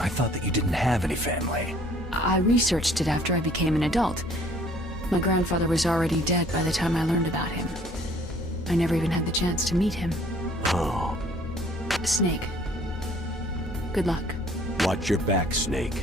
I thought that you didn't have any family. I researched it after I became an adult. My grandfather was already dead by the time I learned about him. I never even had the chance to meet him. Oh. Snake. Good luck. Watch your back, Snake.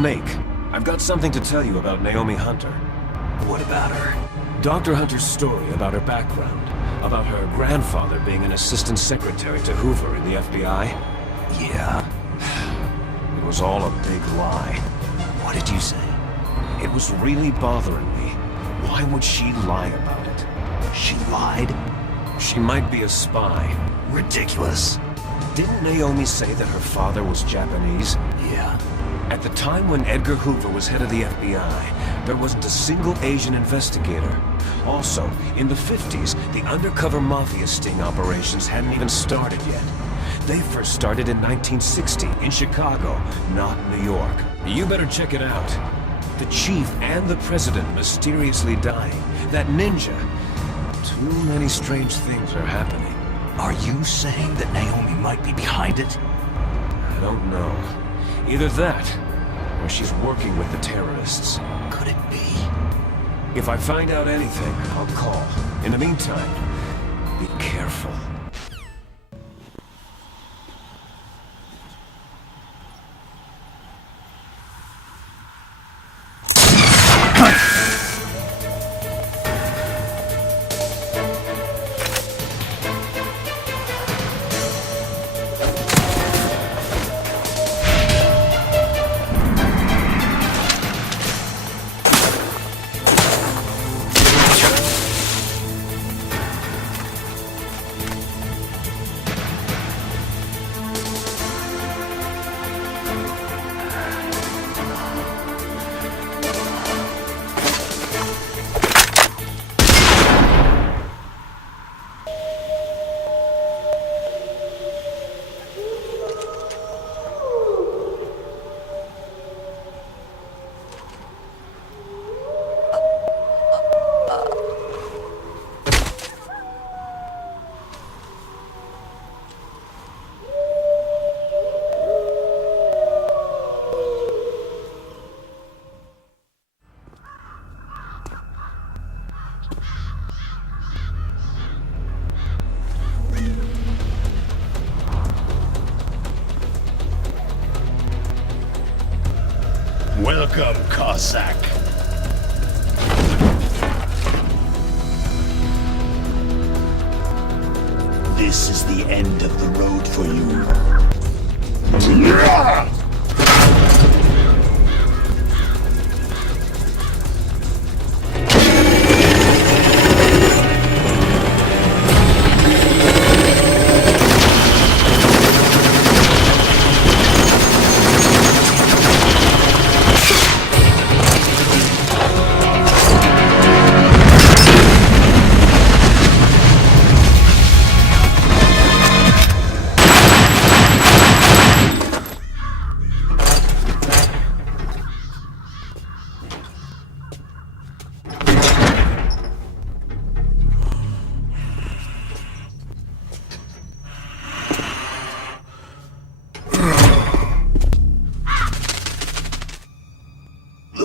Snake, I've got something to tell you about Naomi Hunter. What about her? Dr. Hunter's story about her background, about her grandfather being an assistant secretary to Hoover in the FBI. Yeah? It was all a big lie. What did you say? It was really bothering me. Why would she lie about it? She lied? She might be a spy. Ridiculous. Didn't Naomi say that her father was Japanese? Yeah. At the time when Edgar Hoover was head of the FBI, there wasn't a single Asian investigator. Also, in the 50s, the undercover mafia sting operations hadn't even started yet. They first started in 1960, in Chicago, not New York. You better check it out. The chief and the president mysteriously dying. That ninja. Too many strange things are happening. Are you saying that Naomi might be behind it? I don't know. Either that, or she's working with the terrorists. Could it be? If I find out anything, I'll call. In the meantime, be careful. Welcome, Cossack. This is the end of the road for you.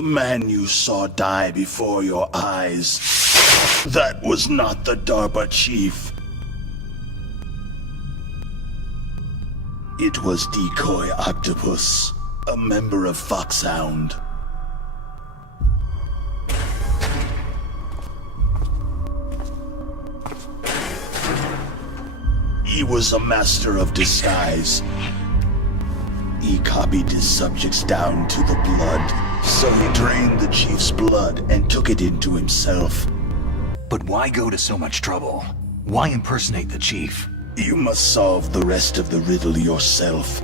man you saw die before your eyes. That was not the DARPA chief. It was Decoy Octopus, a member of Foxhound. He was a master of disguise. He copied his subjects down to the blood, so he drained the chief's blood and took it into himself. But why go to so much trouble? Why impersonate the chief? You must solve the rest of the riddle yourself.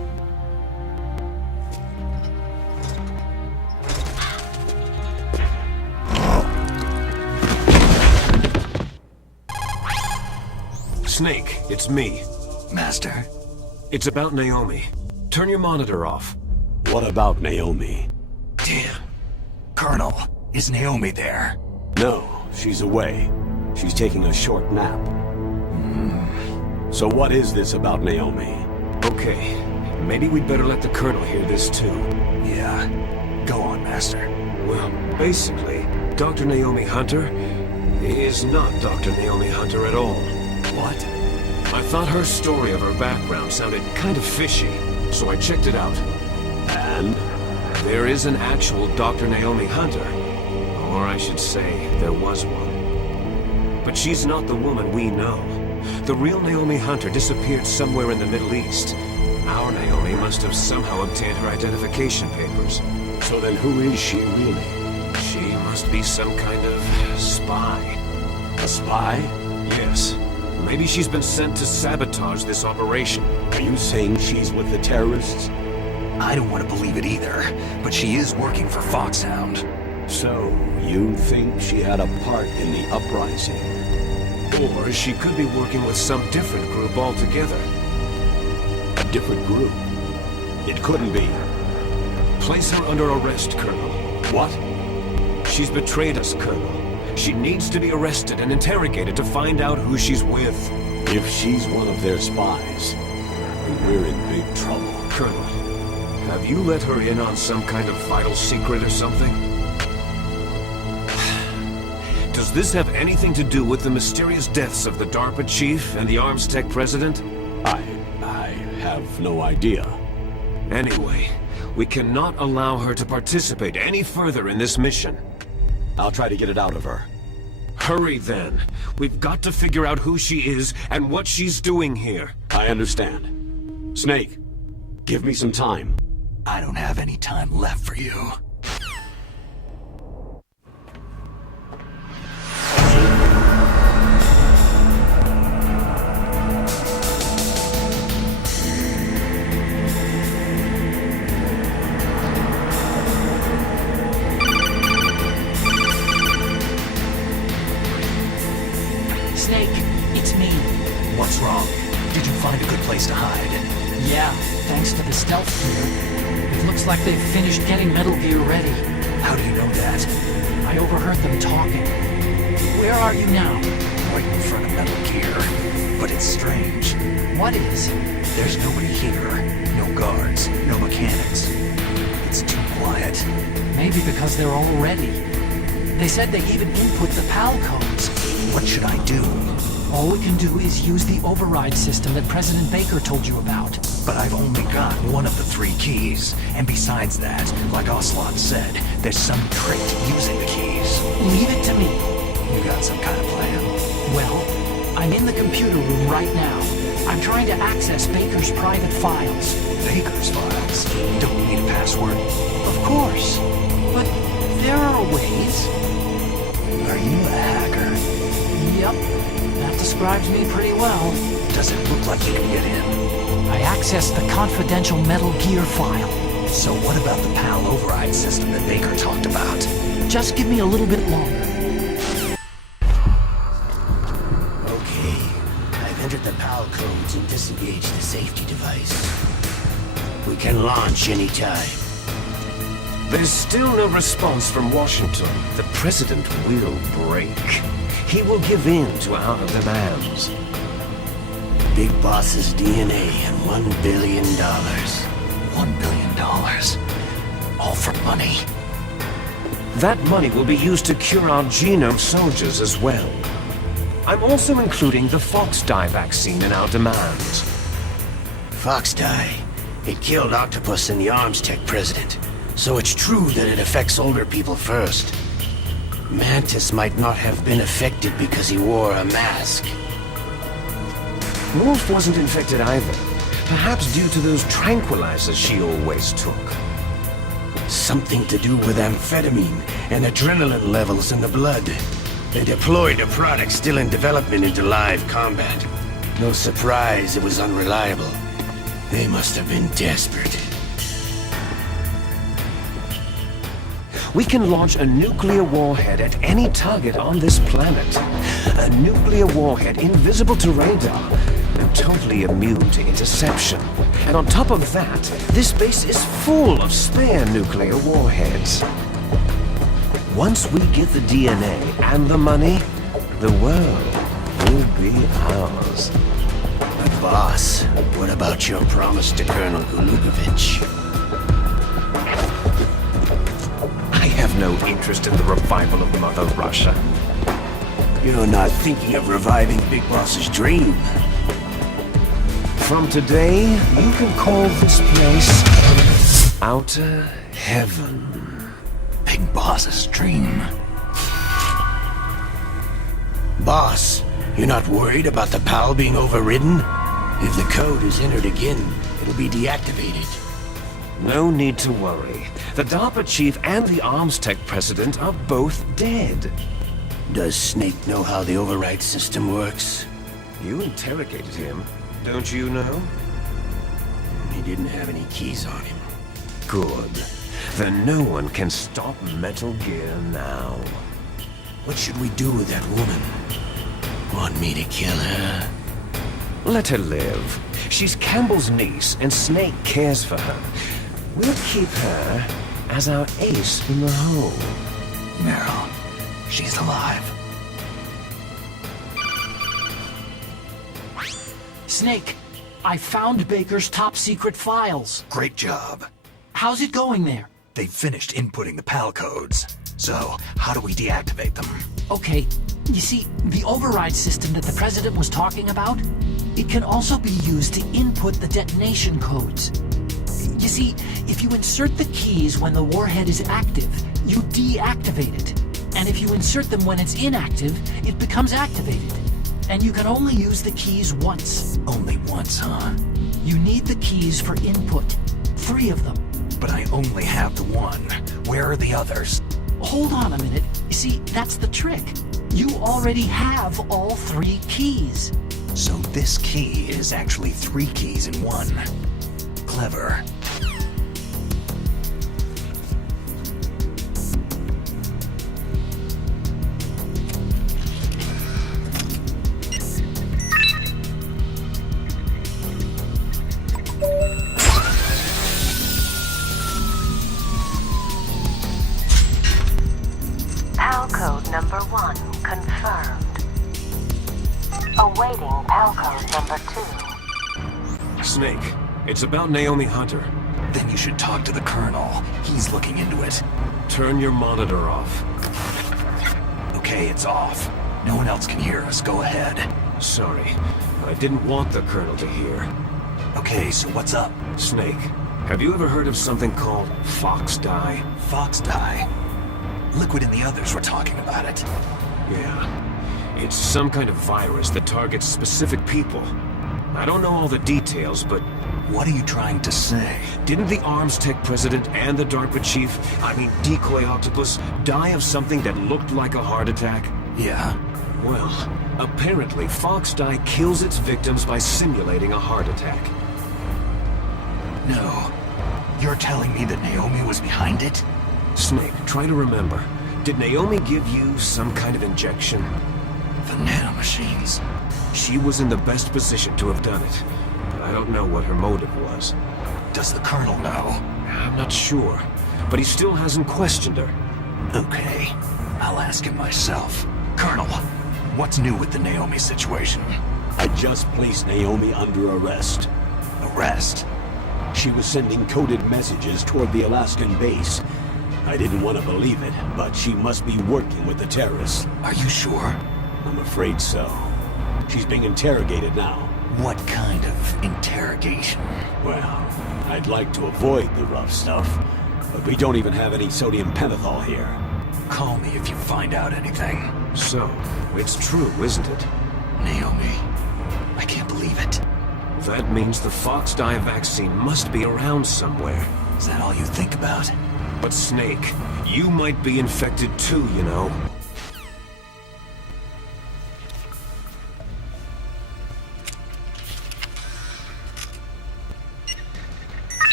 Snake, it's me. Master? It's about Naomi. Turn your monitor off. What about Naomi? Damn. Colonel, is Naomi there? No, she's away. She's taking a short nap. So what is this about Naomi? Okay, maybe we'd better let the Colonel hear this too. Yeah. Go on, Master. Well, basically, Dr. Naomi Hunter is not Dr. Naomi Hunter at all. What? I thought her story of her background sounded kind of fishy, so I checked it out. And? There is an actual Dr. Naomi Hunter. Or I should say, there was one. But she's not the woman we know. The real Naomi Hunter disappeared somewhere in the Middle East. Our Naomi must have somehow obtained her identification papers. So then who is she really? She must be some kind of spy. A spy? Yes. Maybe she's been sent to sabotage this operation. Are you saying she's with the terrorists? I don't want to believe it either, but she is working for Foxhound. So, you think she had a part in the uprising? Or she could be working with some different group altogether. A different group? It couldn't be. Place her under arrest, Colonel. What? She's betrayed us, Colonel. She needs to be arrested and interrogated to find out who she's with. If she's one of their spies, then we're in big trouble. Colonel, have you let her in on some kind of vital secret or something? Does this have anything to do with the mysterious deaths of the DARPA chief and the Arms Tech president? I have no idea. Anyway, we cannot allow her to participate any further in this mission. I'll try to get it out of her. Hurry then. We've got to figure out who she is and what she's doing here. I understand. Snake, give me some time. I don't have any time left for you. Snake, it's me. What's wrong? Did you find a good place to hide? Yeah, thanks to the stealth gear. It looks like they've finished getting Metal Gear ready. How do you know that? I overheard them talking. Where are you now? Right in front of Metal Gear. But it's strange. What is? There's nobody here. No guards, no mechanics. It's too quiet. Maybe because they're all ready. They said they even input the PAL codes. What should I do? All we can do is use the override system that President Baker told you about. But I've only got one of the 3 keys. And besides that, like Ocelot said, there's some trick to using the keys. Leave it to me. You got some kind of plan? Well, I'm in the computer room right now. I'm trying to access Baker's private files. Baker's files? Don't you need a password? Of course. But there are ways. Are you a hacker? Yep. That describes me pretty well. Does it look like you can get in? I accessed the confidential Metal Gear file. So what about the PAL override system that Baker talked about? Just give me a little bit longer. Okay, I've entered the PAL codes and disengaged the safety device. We can launch anytime. There's still no response from Washington. The president will break. He will give in to our demands. Big Boss's DNA and $1 billion. $1 billion? All for money? That money will be used to cure our genome soldiers as well. I'm also including the Fox dye vaccine in our demands. Fox dye? It killed Octopus and the Arms Tech president. So it's true that it affects older people first. Mantis might not have been affected because he wore a mask. Wolf wasn't infected either. Perhaps due to those tranquilizers she always took. Something to do with amphetamine and adrenaline levels in the blood. They deployed a product still in development into live combat. No surprise it was unreliable. They must have been desperate. We can launch a nuclear warhead at any target on this planet. A nuclear warhead invisible to radar and totally immune to interception. And on top of that, this base is full of spare nuclear warheads. Once we get the DNA and the money, the world will be ours. But boss, what about your promise to Colonel Gulukovich? I have no interest in the revival of Mother Russia. You're not thinking of reviving Big Boss's dream. From today, you can call this place Outer Heaven. Big Boss's dream. Boss, you're not worried about the PAL being overridden? If the code is entered again, it'll be deactivated. No need to worry. The DARPA chief and the Arms Tech president are both dead. Does Snake know how the override system works? You interrogated him, don't you know? He didn't have any keys on him. Good. Then no one can stop Metal Gear now. What should we do with that woman? Want me to kill her? Let her live. She's Campbell's niece, and Snake cares for her. We'll keep her as our ace in the hole. No, she's alive. Snake, I found Baker's top-secret files. Great job. How's it going there? They finished inputting the PAL codes. So, how do we deactivate them? Okay, you see, the override system that the President was talking about, it can also be used to input the detonation codes. You see, if you insert the keys when the warhead is active, you deactivate it. And if you insert them when it's inactive, it becomes activated. And you can only use the keys once. Only once, huh? You need the keys for input. 3 of them. But I only have the one. Where are the others? Hold on a minute. You see, that's the trick. You already have all 3 keys. So this key is actually 3 keys in one. Clever. PAL code number 1 confirmed. Awaiting PAL code number 2. Snake, it's about Naomi Hunter. Then you should talk to the Colonel. He's looking into it. Turn your monitor off. Okay, it's off. No one else can hear us. Go ahead. Sorry, I didn't want the Colonel to hear. Okay, so what's up? Snake, have you ever heard of something called Fox dye? Fox dye? Liquid and the others were talking about it. Yeah. It's some kind of virus that targets specific people. I don't know all the details, but... What are you trying to say? Didn't the Arms Tech president and the DARPA chief, Decoy Octopus, die of something that looked like a heart attack? Yeah. Well, apparently Fox dye kills its victims by simulating a heart attack. No. You're telling me that Naomi was behind it? Snake, try to remember. Did Naomi give you some kind of injection? The nanomachines. She was in the best position to have done it, but I don't know what her motive was. Does the Colonel know? I'm not sure, but he still hasn't questioned her. Okay, I'll ask him myself. Colonel, what's new with the Naomi situation? I just placed Naomi under arrest. Arrest? She was sending coded messages toward the Alaskan base. I didn't want to believe it, but she must be working with the terrorists. Are you sure? I'm afraid so. She's being interrogated now. What kind of interrogation? Well, I'd like to avoid the rough stuff, but we don't even have any sodium pentothal here. Call me if you find out anything. So, it's true, isn't it? Naomi, I can't believe it. That means the fox dye vaccine must be around somewhere. Is that all you think about? But Snake, you might be infected too, you know.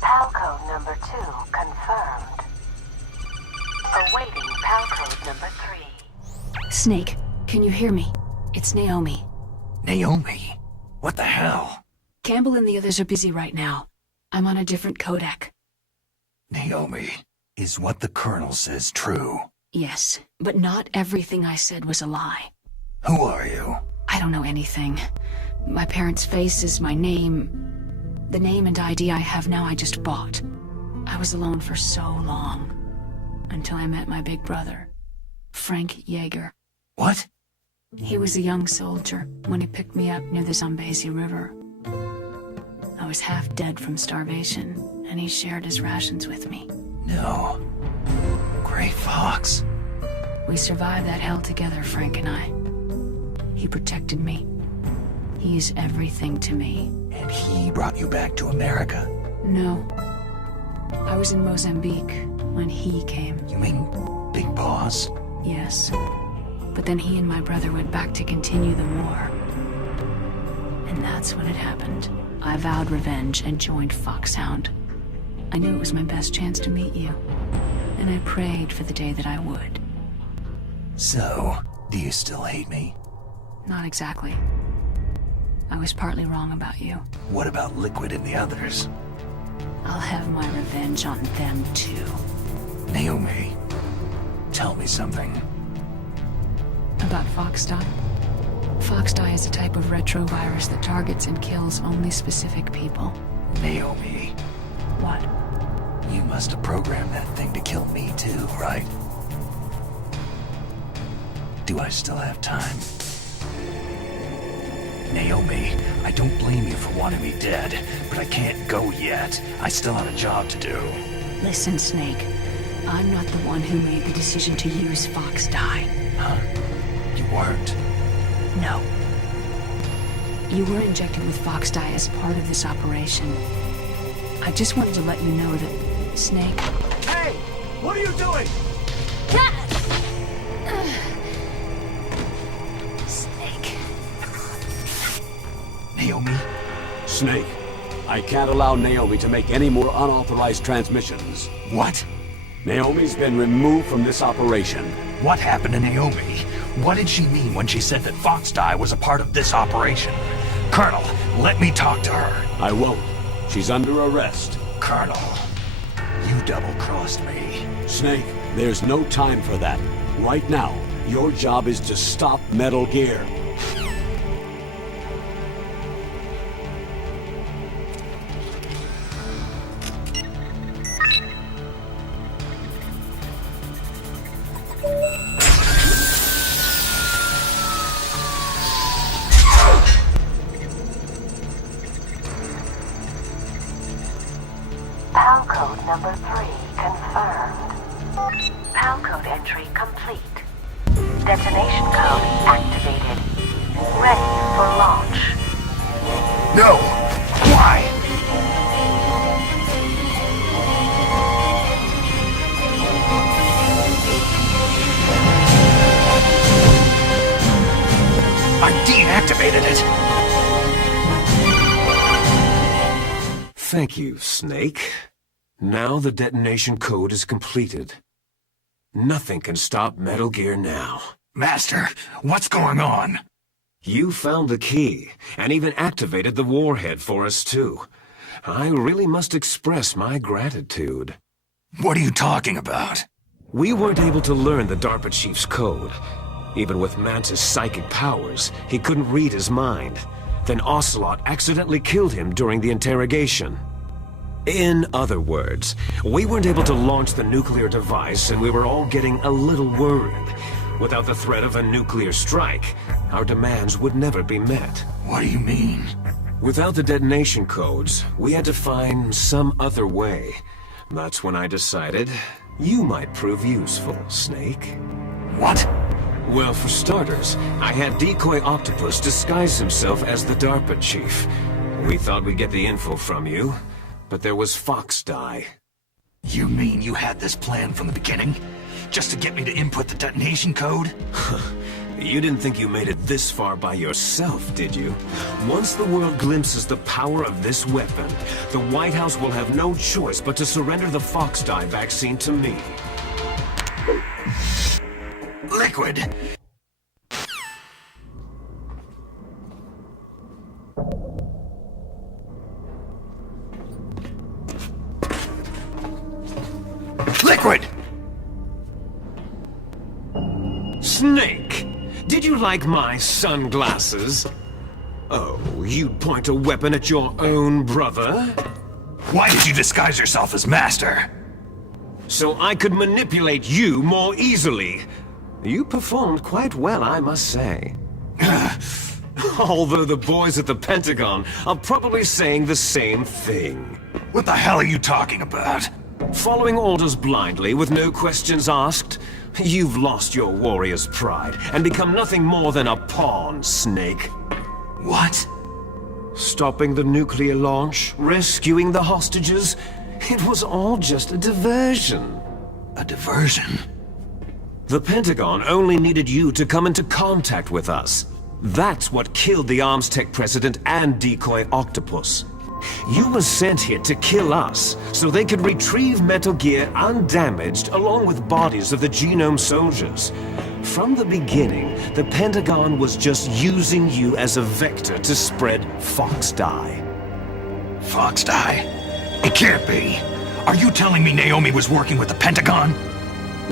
PAL code number 2 confirmed. Awaiting PAL code number 3. Snake, can you hear me? It's Naomi. Naomi? What the hell? Campbell and the others are busy right now. I'm on a different codec. Naomi, is what the Colonel says true? Yes, but not everything I said was a lie. Who are you? I don't know anything. My parents' faces, my name... The name and ID I have now I just bought. I was alone for so long. Until I met my big brother, Frank Yeager. What? He was a young soldier when he picked me up near the Zambezi River. I was half dead from starvation, and he shared his rations with me. No. Gray Fox. We survived that hell together, Frank and I. He protected me. He's everything to me. And he brought you back to America? No. I was in Mozambique when he came. You mean Big Boss? Yes. But then he and my brother went back to continue the war. And that's when it happened. I vowed revenge and joined Foxhound. I knew it was my best chance to meet you. And I prayed for the day that I would. So, do you still hate me? Not exactly. I was partly wrong about you. What about Liquid and the others? I'll have my revenge on them too. Naomi, tell me something. About Foxdie? Foxdie is a type of retrovirus that targets and kills only specific people. Naomi. What? You must have programmed that thing to kill me too, right? Do I still have time? Naomi, I don't blame you for wanting me dead, but I can't go yet. I still have a job to do. Listen, Snake. I'm not the one who made the decision to use Foxdie. Huh? You weren't? No. You were injected with Foxdie as part of this operation. I just wanted to let you know that, Snake... Hey! What are you doing? Snake. Naomi? Snake, I can't allow Naomi to make any more unauthorized transmissions. What? Naomi's been removed from this operation. What happened to Naomi? What did she mean when she said that Foxdie was a part of this operation? Colonel, let me talk to her. I won't. She's under arrest. Colonel, you double-crossed me. Snake, there's no time for that. Right now, your job is to stop Metal Gear. PAL code number 3 confirmed. PAL code entry complete. Detonation code activated. Ready for launch. No! Why? I deactivated it! Thank you, Snake. Now the detonation code is completed. Nothing can stop Metal Gear now. Master, what's going on? You found the key, and even activated the warhead for us too. I really must express my gratitude. What are you talking about? We weren't able to learn the DARPA chief's code. Even with Mantis' psychic powers, he couldn't read his mind. Then Ocelot accidentally killed him during the interrogation. In other words, we weren't able to launch the nuclear device, and we were all getting a little worried. Without the threat of a nuclear strike, our demands would never be met. What do you mean? Without the detonation codes, we had to find some other way. That's when I decided you might prove useful, Snake. What? Well, for starters, I had Decoy Octopus disguise himself as the DARPA chief. We thought we'd get the info from you, but there was Fox Die. You mean you had this plan from the beginning? Just to get me to input the detonation code? You didn't think you made it this far by yourself, did you? Once the world glimpses the power of this weapon, the White House will have no choice but to surrender the Fox Die vaccine to me. Liquid! Liquid! Snake! Did you like my sunglasses? Oh, you'd point a weapon at your own brother? Why did you disguise yourself as Master? So I could manipulate you more easily. You performed quite well, I must say. Although the boys at the Pentagon are probably saying the same thing. What the hell are you talking about? Following orders blindly with no questions asked? You've lost your warrior's pride and become nothing more than a pawn, Snake. What? Stopping the nuclear launch, rescuing the hostages, it was all just a diversion. A diversion? The Pentagon only needed you to come into contact with us. That's what killed the Arms Tech president and Decoy Octopus. You were sent here to kill us, so they could retrieve Metal Gear undamaged along with bodies of the Genome soldiers. From the beginning, the Pentagon was just using you as a vector to spread Fox Die. Fox Die? It can't be. Are you telling me Naomi was working with the Pentagon?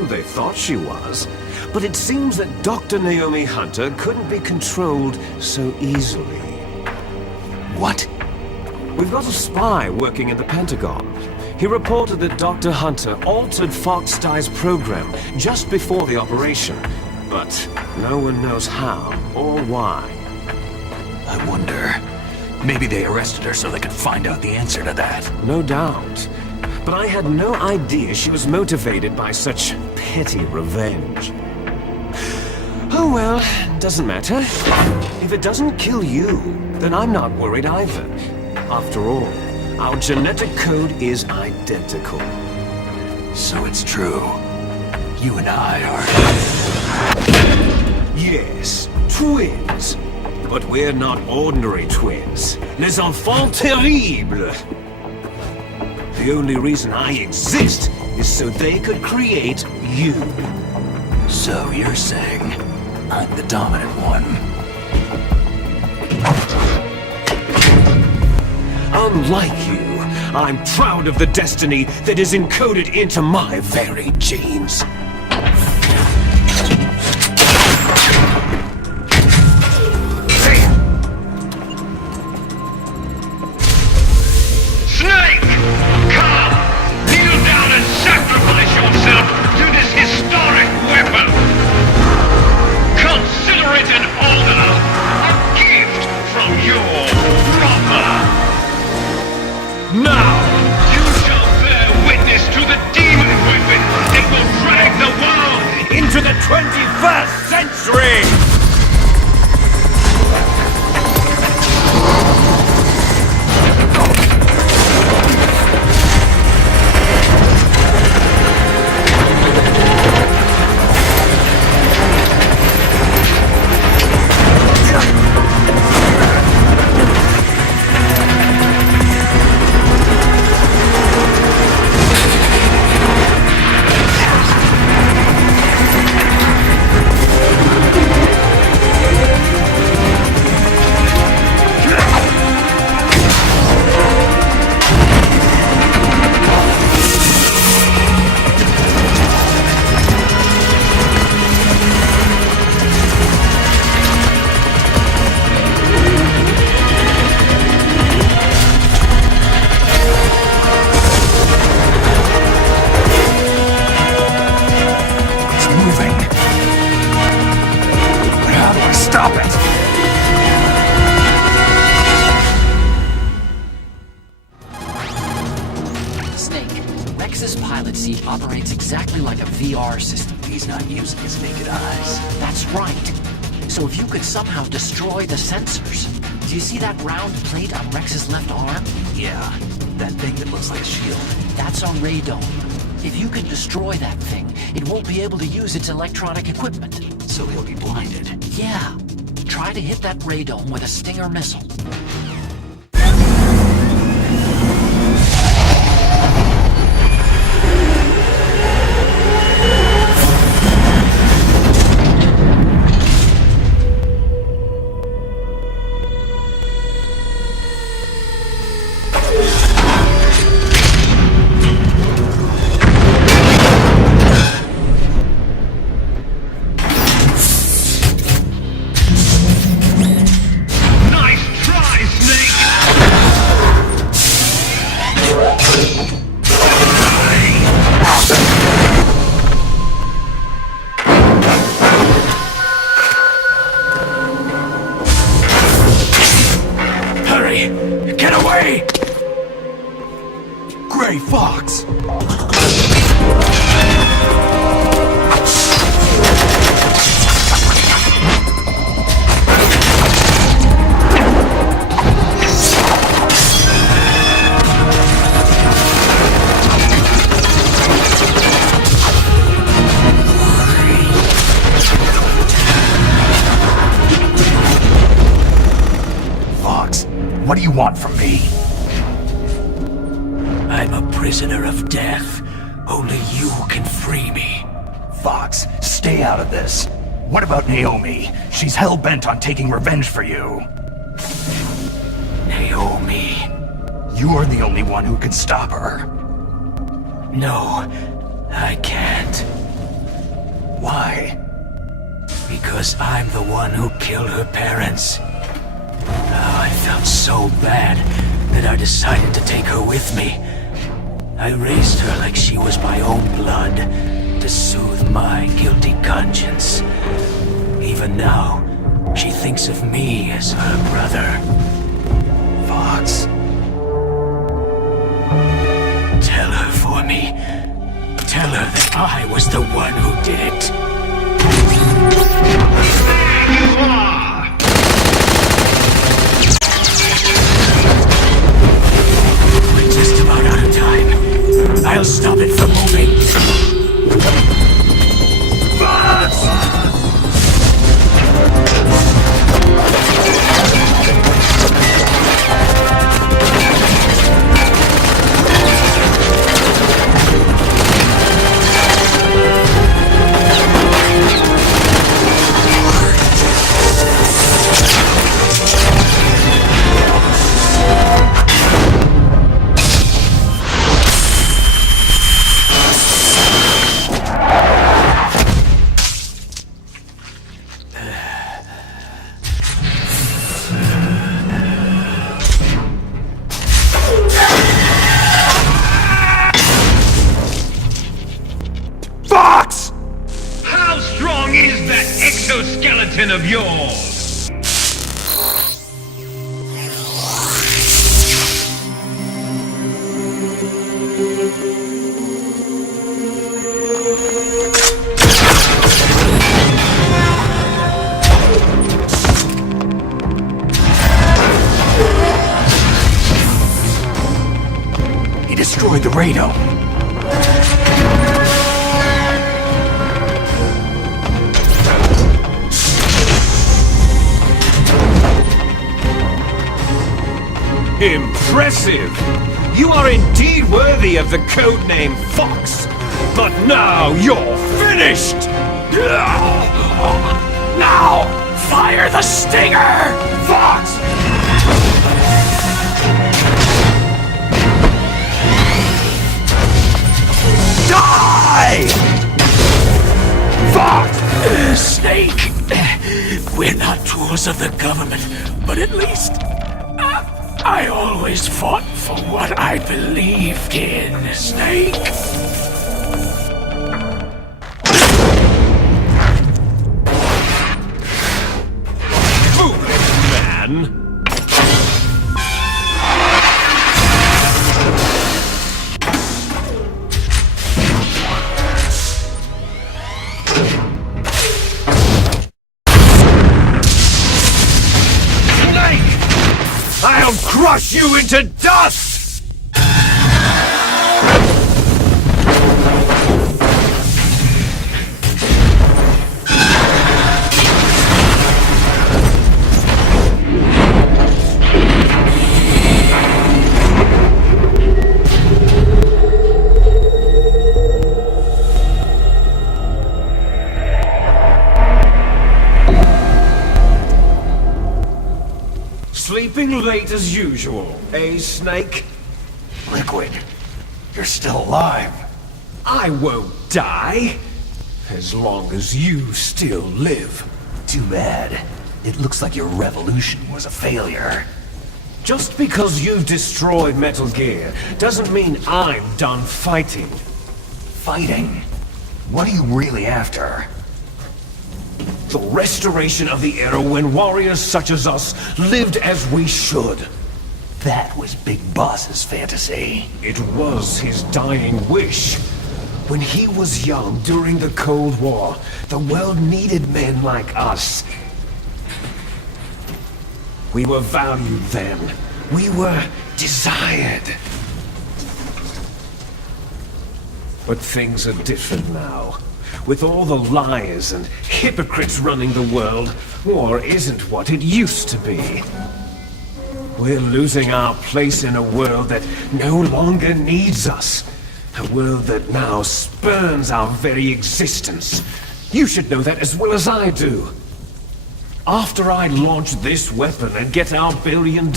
They thought she was, but it seems that Dr. Naomi Hunter couldn't be controlled so easily. What? We've got a spy working in the Pentagon. He reported that Dr. Hunter altered Fox Die's program just before the operation, but no one knows how or why. I wonder, maybe they arrested her so they could find out the answer to that. No doubt. But I had no idea she was motivated by such petty revenge. Oh well, doesn't matter. If it doesn't kill you, then I'm not worried either. After all, our genetic code is identical. So it's true. You and I are... Yes, twins. But we're not ordinary twins. Les enfants terribles. The only reason I exist is so they could create you. So you're saying I'm the dominant one? Unlike you, I'm proud of the destiny that is encoded into my very genes. Snake! Come! Kneel down and sacrifice yourself to this historic weapon! Consider it an honor, a gift from your brother! Now, you shall bear witness to the demon weapon that will drag the operates exactly like a VR system. He's not using his naked eyes. That's right. So if you could somehow destroy the sensors... Do you see that round plate on Rex's left arm? Yeah, that thing that looks like a shield. That's a radome. If you can destroy that thing, it won't be able to use its electronic equipment. So he'll be blinded. Yeah. Try to hit that radome with a Stinger missile. What do you want from me? I'm a prisoner of death. Only you can free me. Fox, stay out of this. What about Naomi? She's hell-bent on taking revenge for you. Naomi? You are the only one who can stop her. No, I can't. Why? Because I'm the one who killed her parents. I felt so bad that I decided to take her with me. I raised her like she was my own blood, to soothe my guilty conscience. Even now, she thinks of me as her brother. Fox. Tell her for me. Tell her that I was the one who did it. There you are! We're just about out of time. I'll stop it from moving. Exoskeleton of yours! He destroyed the radome. Impressive! You are indeed worthy of the codename Fox! But now you're finished! Now! Fire the stinger! Fox! Die! Fox! Snake! We're not tools of the government, but at least... I always fought for what I believed in, Snake. Foolish man! crush you into dust! Sleeping late as usual, eh, Snake? Liquid, you're still alive. I won't die, as long as you still live. Too bad. It looks like your revolution was a failure. Just because you've destroyed Metal Gear doesn't mean I'm done fighting. Fighting? What are you really after? The restoration of the era when warriors such as us lived as we should. That was Big Boss's fantasy. It was his dying wish. When he was young during the Cold War, the world needed men like us. We were valued then. We were desired. But things are different now. With all the liars and hypocrites running the world, war isn't what it used to be. We're losing our place in a world that no longer needs us. A world that now spurns our very existence. You should know that as well as I do. After I launch this weapon and get our $1 billion,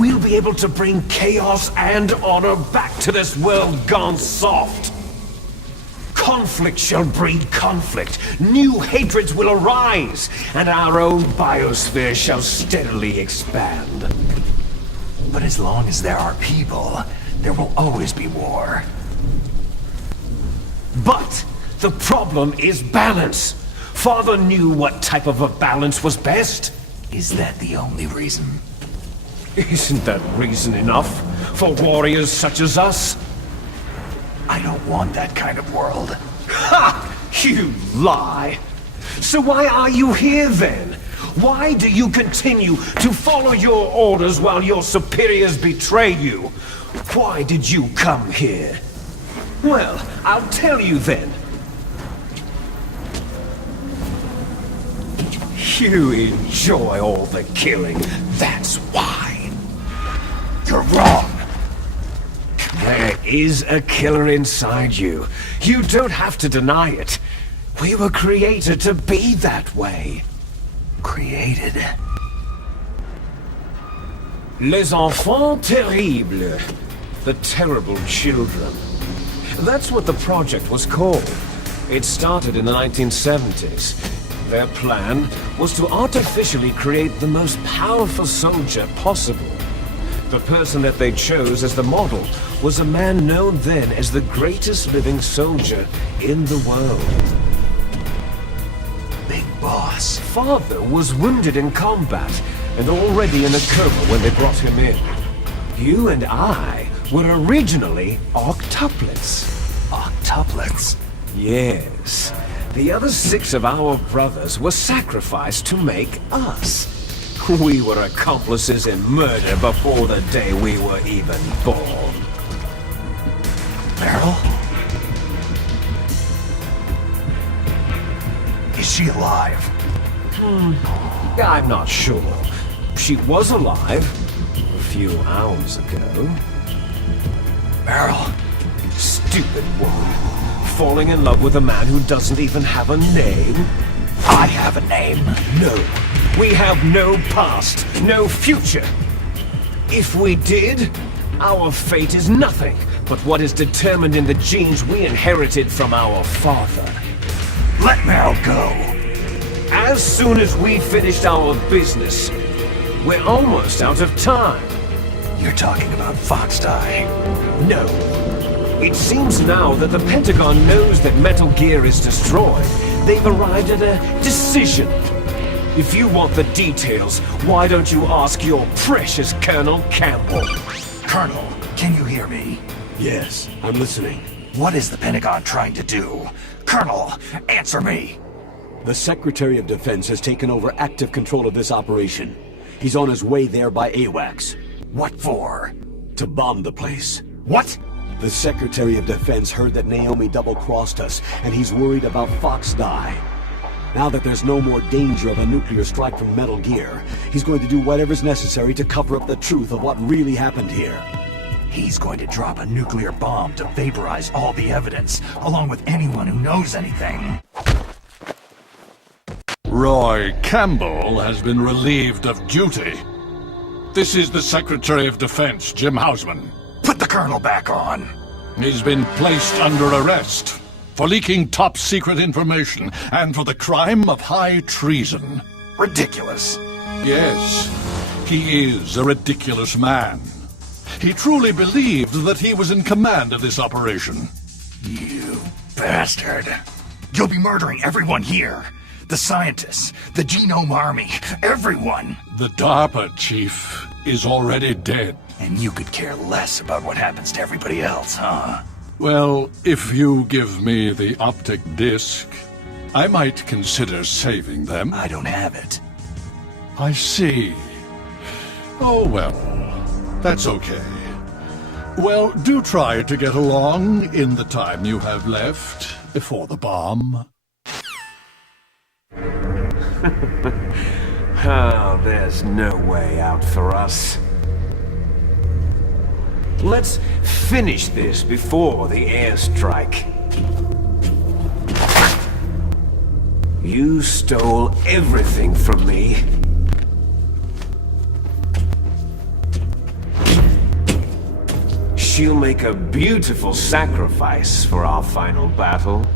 we'll be able to bring chaos and honor back to this world gone soft. Conflict shall breed conflict, new hatreds will arise, and our own biosphere shall steadily expand. But as long as there are people, there will always be war. But the problem is balance. Father knew what type of a balance was best. Is that the only reason? Isn't that reason enough for warriors such as us? I don't want that kind of world. Ha! You lie! So why are you here then? Why do you continue to follow your orders while your superiors betray you? Why did you come here? Well, I'll tell you then. You enjoy all the killing, that's why. You're wrong. There is a killer inside you. You don't have to deny it. We were created to be that way. Created? Les enfants terribles. The terrible children. That's what the project was called. It started in the 1970s. Their plan was to artificially create the most powerful soldier possible. The person that they chose as the model was a man known then as the greatest living soldier in the world. Big Boss. Father was wounded in combat and already in a coma when they brought him in. You and I were originally octuplets. Octuplets? Yes. The other 6 of our brothers were sacrificed to make us. We were accomplices in murder before the day we were even born. Meryl? Is she alive? I'm not sure. She was alive a few hours ago. Meryl? Stupid woman. Falling in love with a man who doesn't even have a name? I have a name. No. We have no past, no future. If we did, our fate is nothing but what is determined in the genes we inherited from our father. Let Meryl go. As soon as we finished our business, we're almost out of time. You're talking about Foxdie. No. It seems now that the Pentagon knows that Metal Gear is destroyed. They've arrived at a decision. If you want the details, why don't you ask your precious Colonel Campbell? Colonel, can you hear me? Yes, I'm listening. What is the Pentagon trying to do? Colonel, answer me! The Secretary of Defense has taken over active control of this operation. He's on his way there by AWACS. What for? To bomb the place. What? The Secretary of Defense heard that Naomi double-crossed us, and he's worried about Fox Die. Now that there's no more danger of a nuclear strike from Metal Gear, he's going to do whatever's necessary to cover up the truth of what really happened here. He's going to drop a nuclear bomb to vaporize all the evidence, along with anyone who knows anything. Roy Campbell has been relieved of duty. This is the Secretary of Defense, Jim Hausman. Put the Colonel back on. He's been placed under arrest for leaking top-secret information and for the crime of high treason. Ridiculous. Yes, he is a ridiculous man. He truly believed that he was in command of this operation. You bastard. You'll be murdering everyone here. The scientists, the Genome Army, everyone. The DARPA chief is already dead. And you could care less about what happens to everybody else, huh? Well, if you give me the optic disc, I might consider saving them. I don't have it. I see. Oh, well, that's okay. Well, do try to get along in the time you have left before the bomb. Oh, there's no way out for us. Let's finish this before the airstrike. You stole everything from me. She'll make a beautiful sacrifice for our final battle.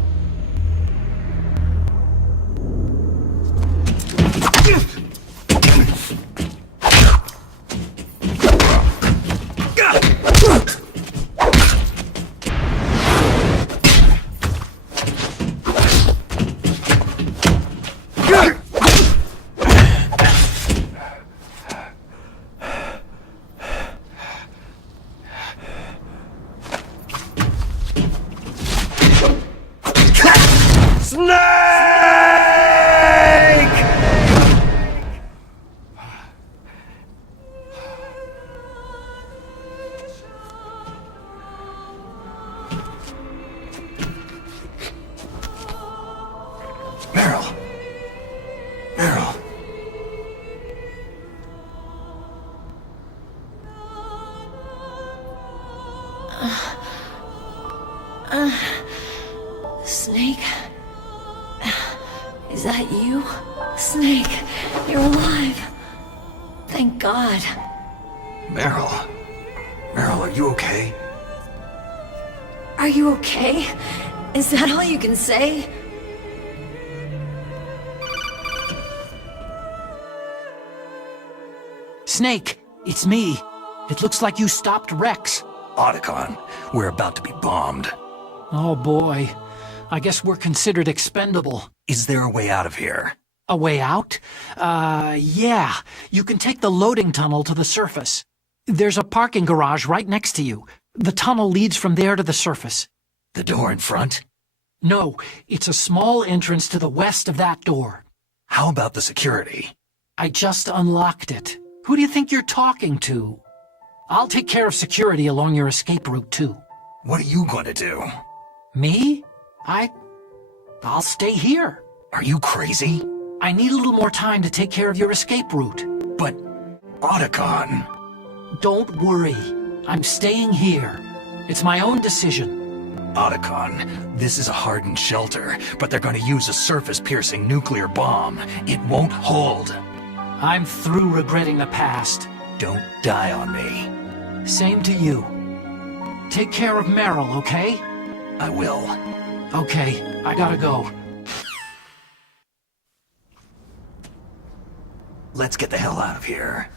Snake? Is that you? Snake, you're alive. Thank God. Meryl, are you okay? Are you okay? Is that all you can say? Snake, it's me. It looks like you stopped Rex. Otacon, we're about to be bombed. Oh boy. I guess we're considered expendable. Is there a way out of here? A way out? Yeah. You can take the loading tunnel to the surface. There's a parking garage right next to you. The tunnel leads from there to the surface. The door in front? No, it's a small entrance to the west of that door. How about the security? I just unlocked it. Who do you think you're talking to? I'll take care of security along your escape route, too. What are you going to do? Me? I'll stay here. Are you crazy? I need a little more time to take care of your escape route. But, Otacon... Don't worry. I'm staying here. It's my own decision. Otacon, this is a hardened shelter, but they're going to use a surface-piercing nuclear bomb. It won't hold. I'm through regretting the past. Don't die on me. Same to you. Take care of Meryl, okay? I will. Okay, I gotta go. Let's get the hell out of here.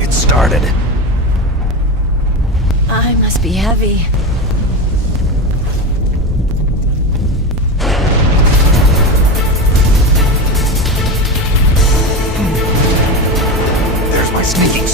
It started. I must be heavy. There's my sneaking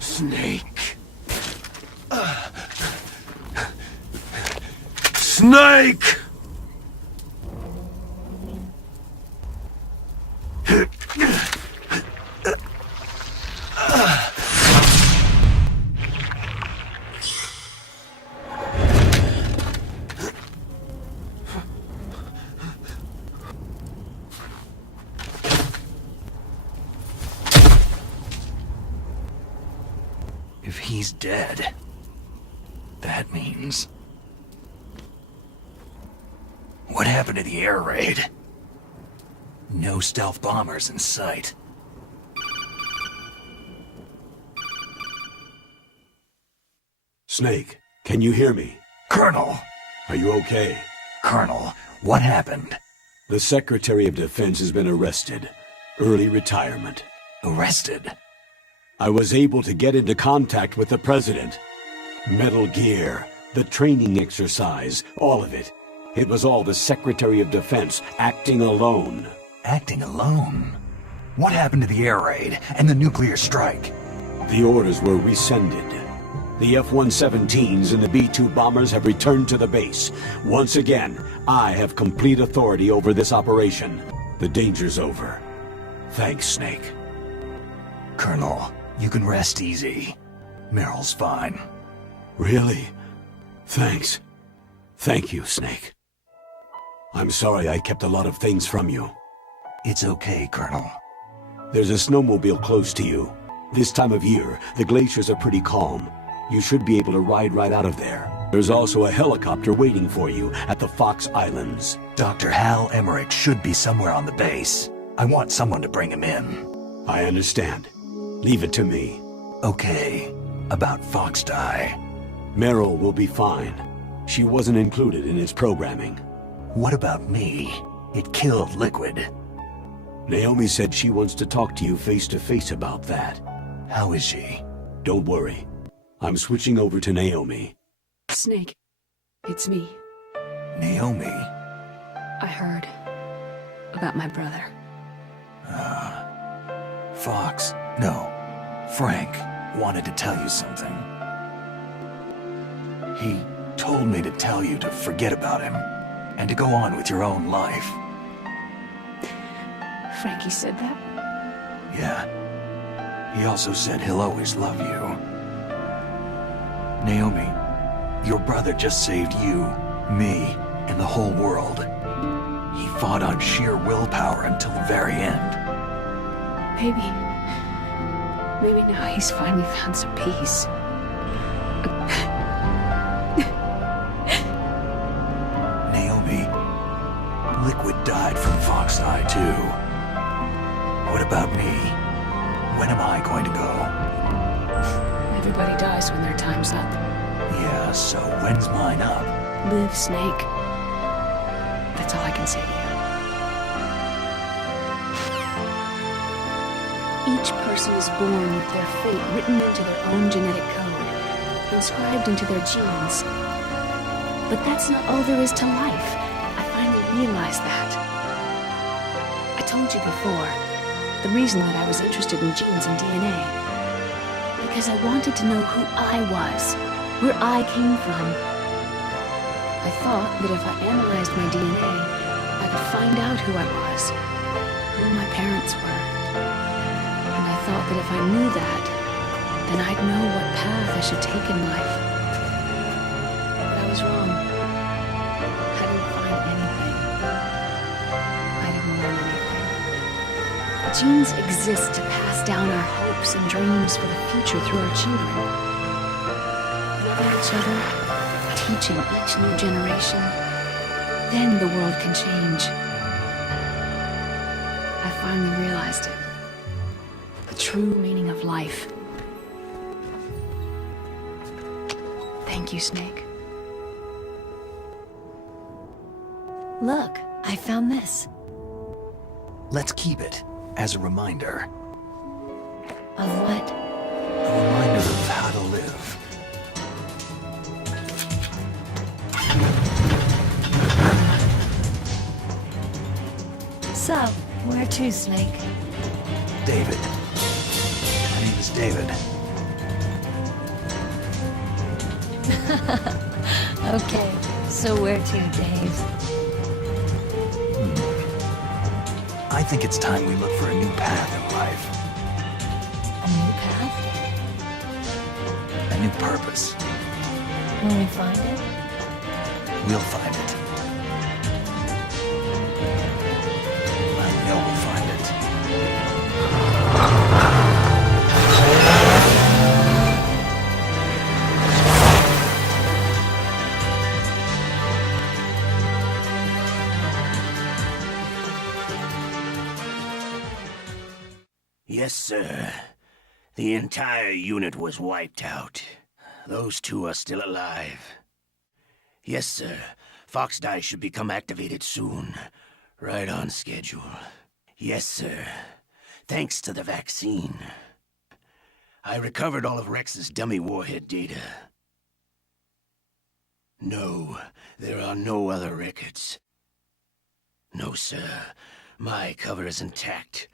Snake. Snake! If he's dead, that means... What happened to the air raid? No stealth bombers in sight. Snake, can you hear me? Colonel! Are you okay? Colonel, what happened? The Secretary of Defense has been arrested. Early retirement. Arrested? I was able to get into contact with the President. Metal Gear, the training exercise, all of it. It was all the Secretary of Defense acting alone. Acting alone? What happened to the air raid and the nuclear strike? The orders were rescinded. The F-117s and the B-2 bombers have returned to the base. Once again, I have complete authority over this operation. The danger's over. Thanks, Snake. Colonel, you can rest easy. Meryl's fine. Really? Thanks. Thank you, Snake. I'm sorry I kept a lot of things from you. It's okay, Colonel. There's a snowmobile close to you. This time of year, the glaciers are pretty calm. You should be able to ride right out of there. There's also a helicopter waiting for you at the Fox Islands. Dr. Hal Emmerich should be somewhere on the base. I want someone to bring him in. I understand. Leave it to me. Okay. About Fox Die. Meryl will be fine. She wasn't included in its programming. What about me? It killed Liquid. Naomi said she wants to talk to you face to face about that. How is she? Don't worry. I'm switching over to Naomi. Snake, it's me. Naomi? I heard about my brother. Fox, no, Frank wanted to tell you something. He told me to tell you to forget about him and to go on with your own life. Frankie said that? Yeah. He also said he'll always love you. Naomi, your brother just saved you, me, and the whole world. He fought on sheer willpower until the very end. Maybe now he's finally found some peace. Naomi, Liquid died from Fox Eye too. What about me? When am I going to go? Everybody dies when their time's up. Yeah, so when's mine up? Live, Snake. That's all I can say to you. Each person is born with their fate written into their own genetic code, inscribed into their genes. But that's not all there is to life. I finally realized that. I told you before, the reason that I was interested in genes and DNA. Because I wanted to know who I was, where I came from. I thought that if I analyzed my DNA, I could find out who I was, who my parents were. And I thought that if I knew that, then I'd know what path I should take in life. But I was wrong. I didn't find anything. I didn't learn anything. Genes exist to pass down our hopes and dreams for the future through our children. Loving each other, teaching each new generation, then the world can change. I finally realized it. The true meaning of life. Thank you, Snake. Look, I found this. Let's keep it as a reminder. Of what? A reminder of how to live. So, where to, Snake? David, is David. Okay, so where to, Dave? I think it's time we look for a new path in life. A new path? A new purpose. When we find it? We'll find it. I know we'll find it. Yes, sir. The entire unit was wiped out. Those two are still alive. Yes, sir. Fox Dice should become activated soon. Right on schedule. Yes, sir. Thanks to the vaccine. I recovered all of Rex's dummy warhead data. No, there are no other records. No, sir. My cover is intact.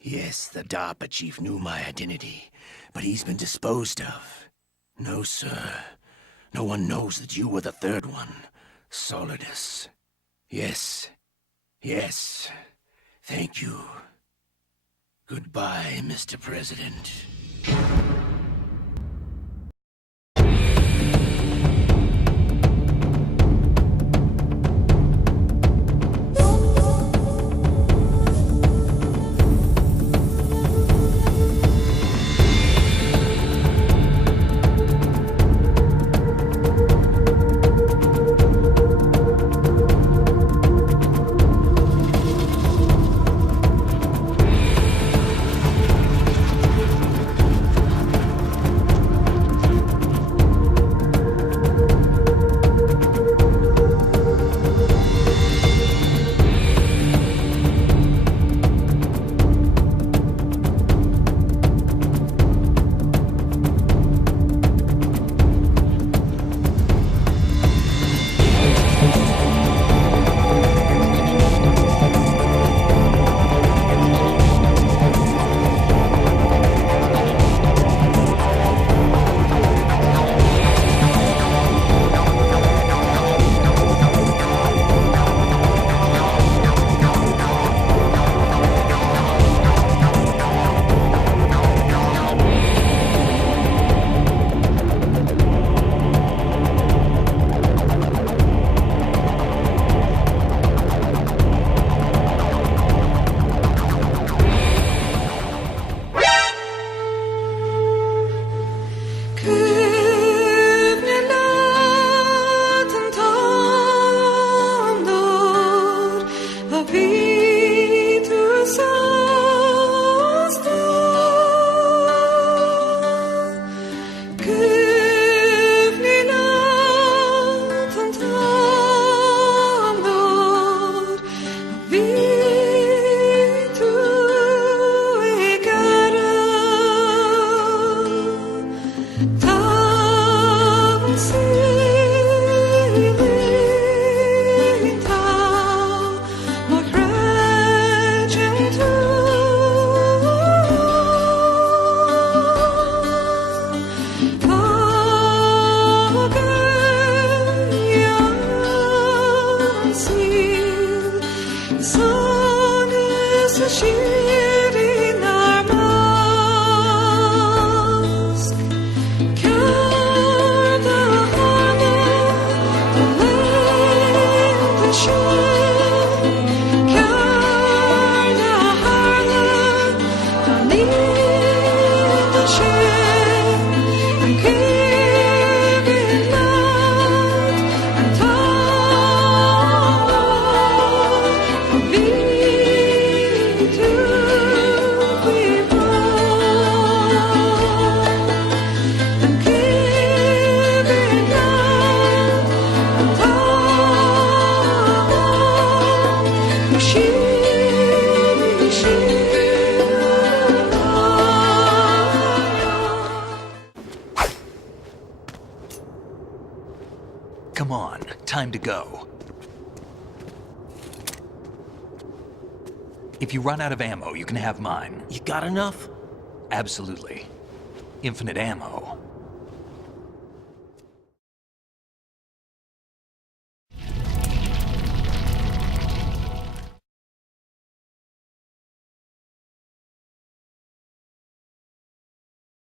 Yes, the DARPA chief knew my identity, but he's been disposed of. No, sir. No one knows that you were the third one, Solidus. Yes. Yes. Thank you. Goodbye, Mr. President. Come on, time to go. If you run out of ammo, you can have mine. You got enough? Absolutely. Infinite ammo.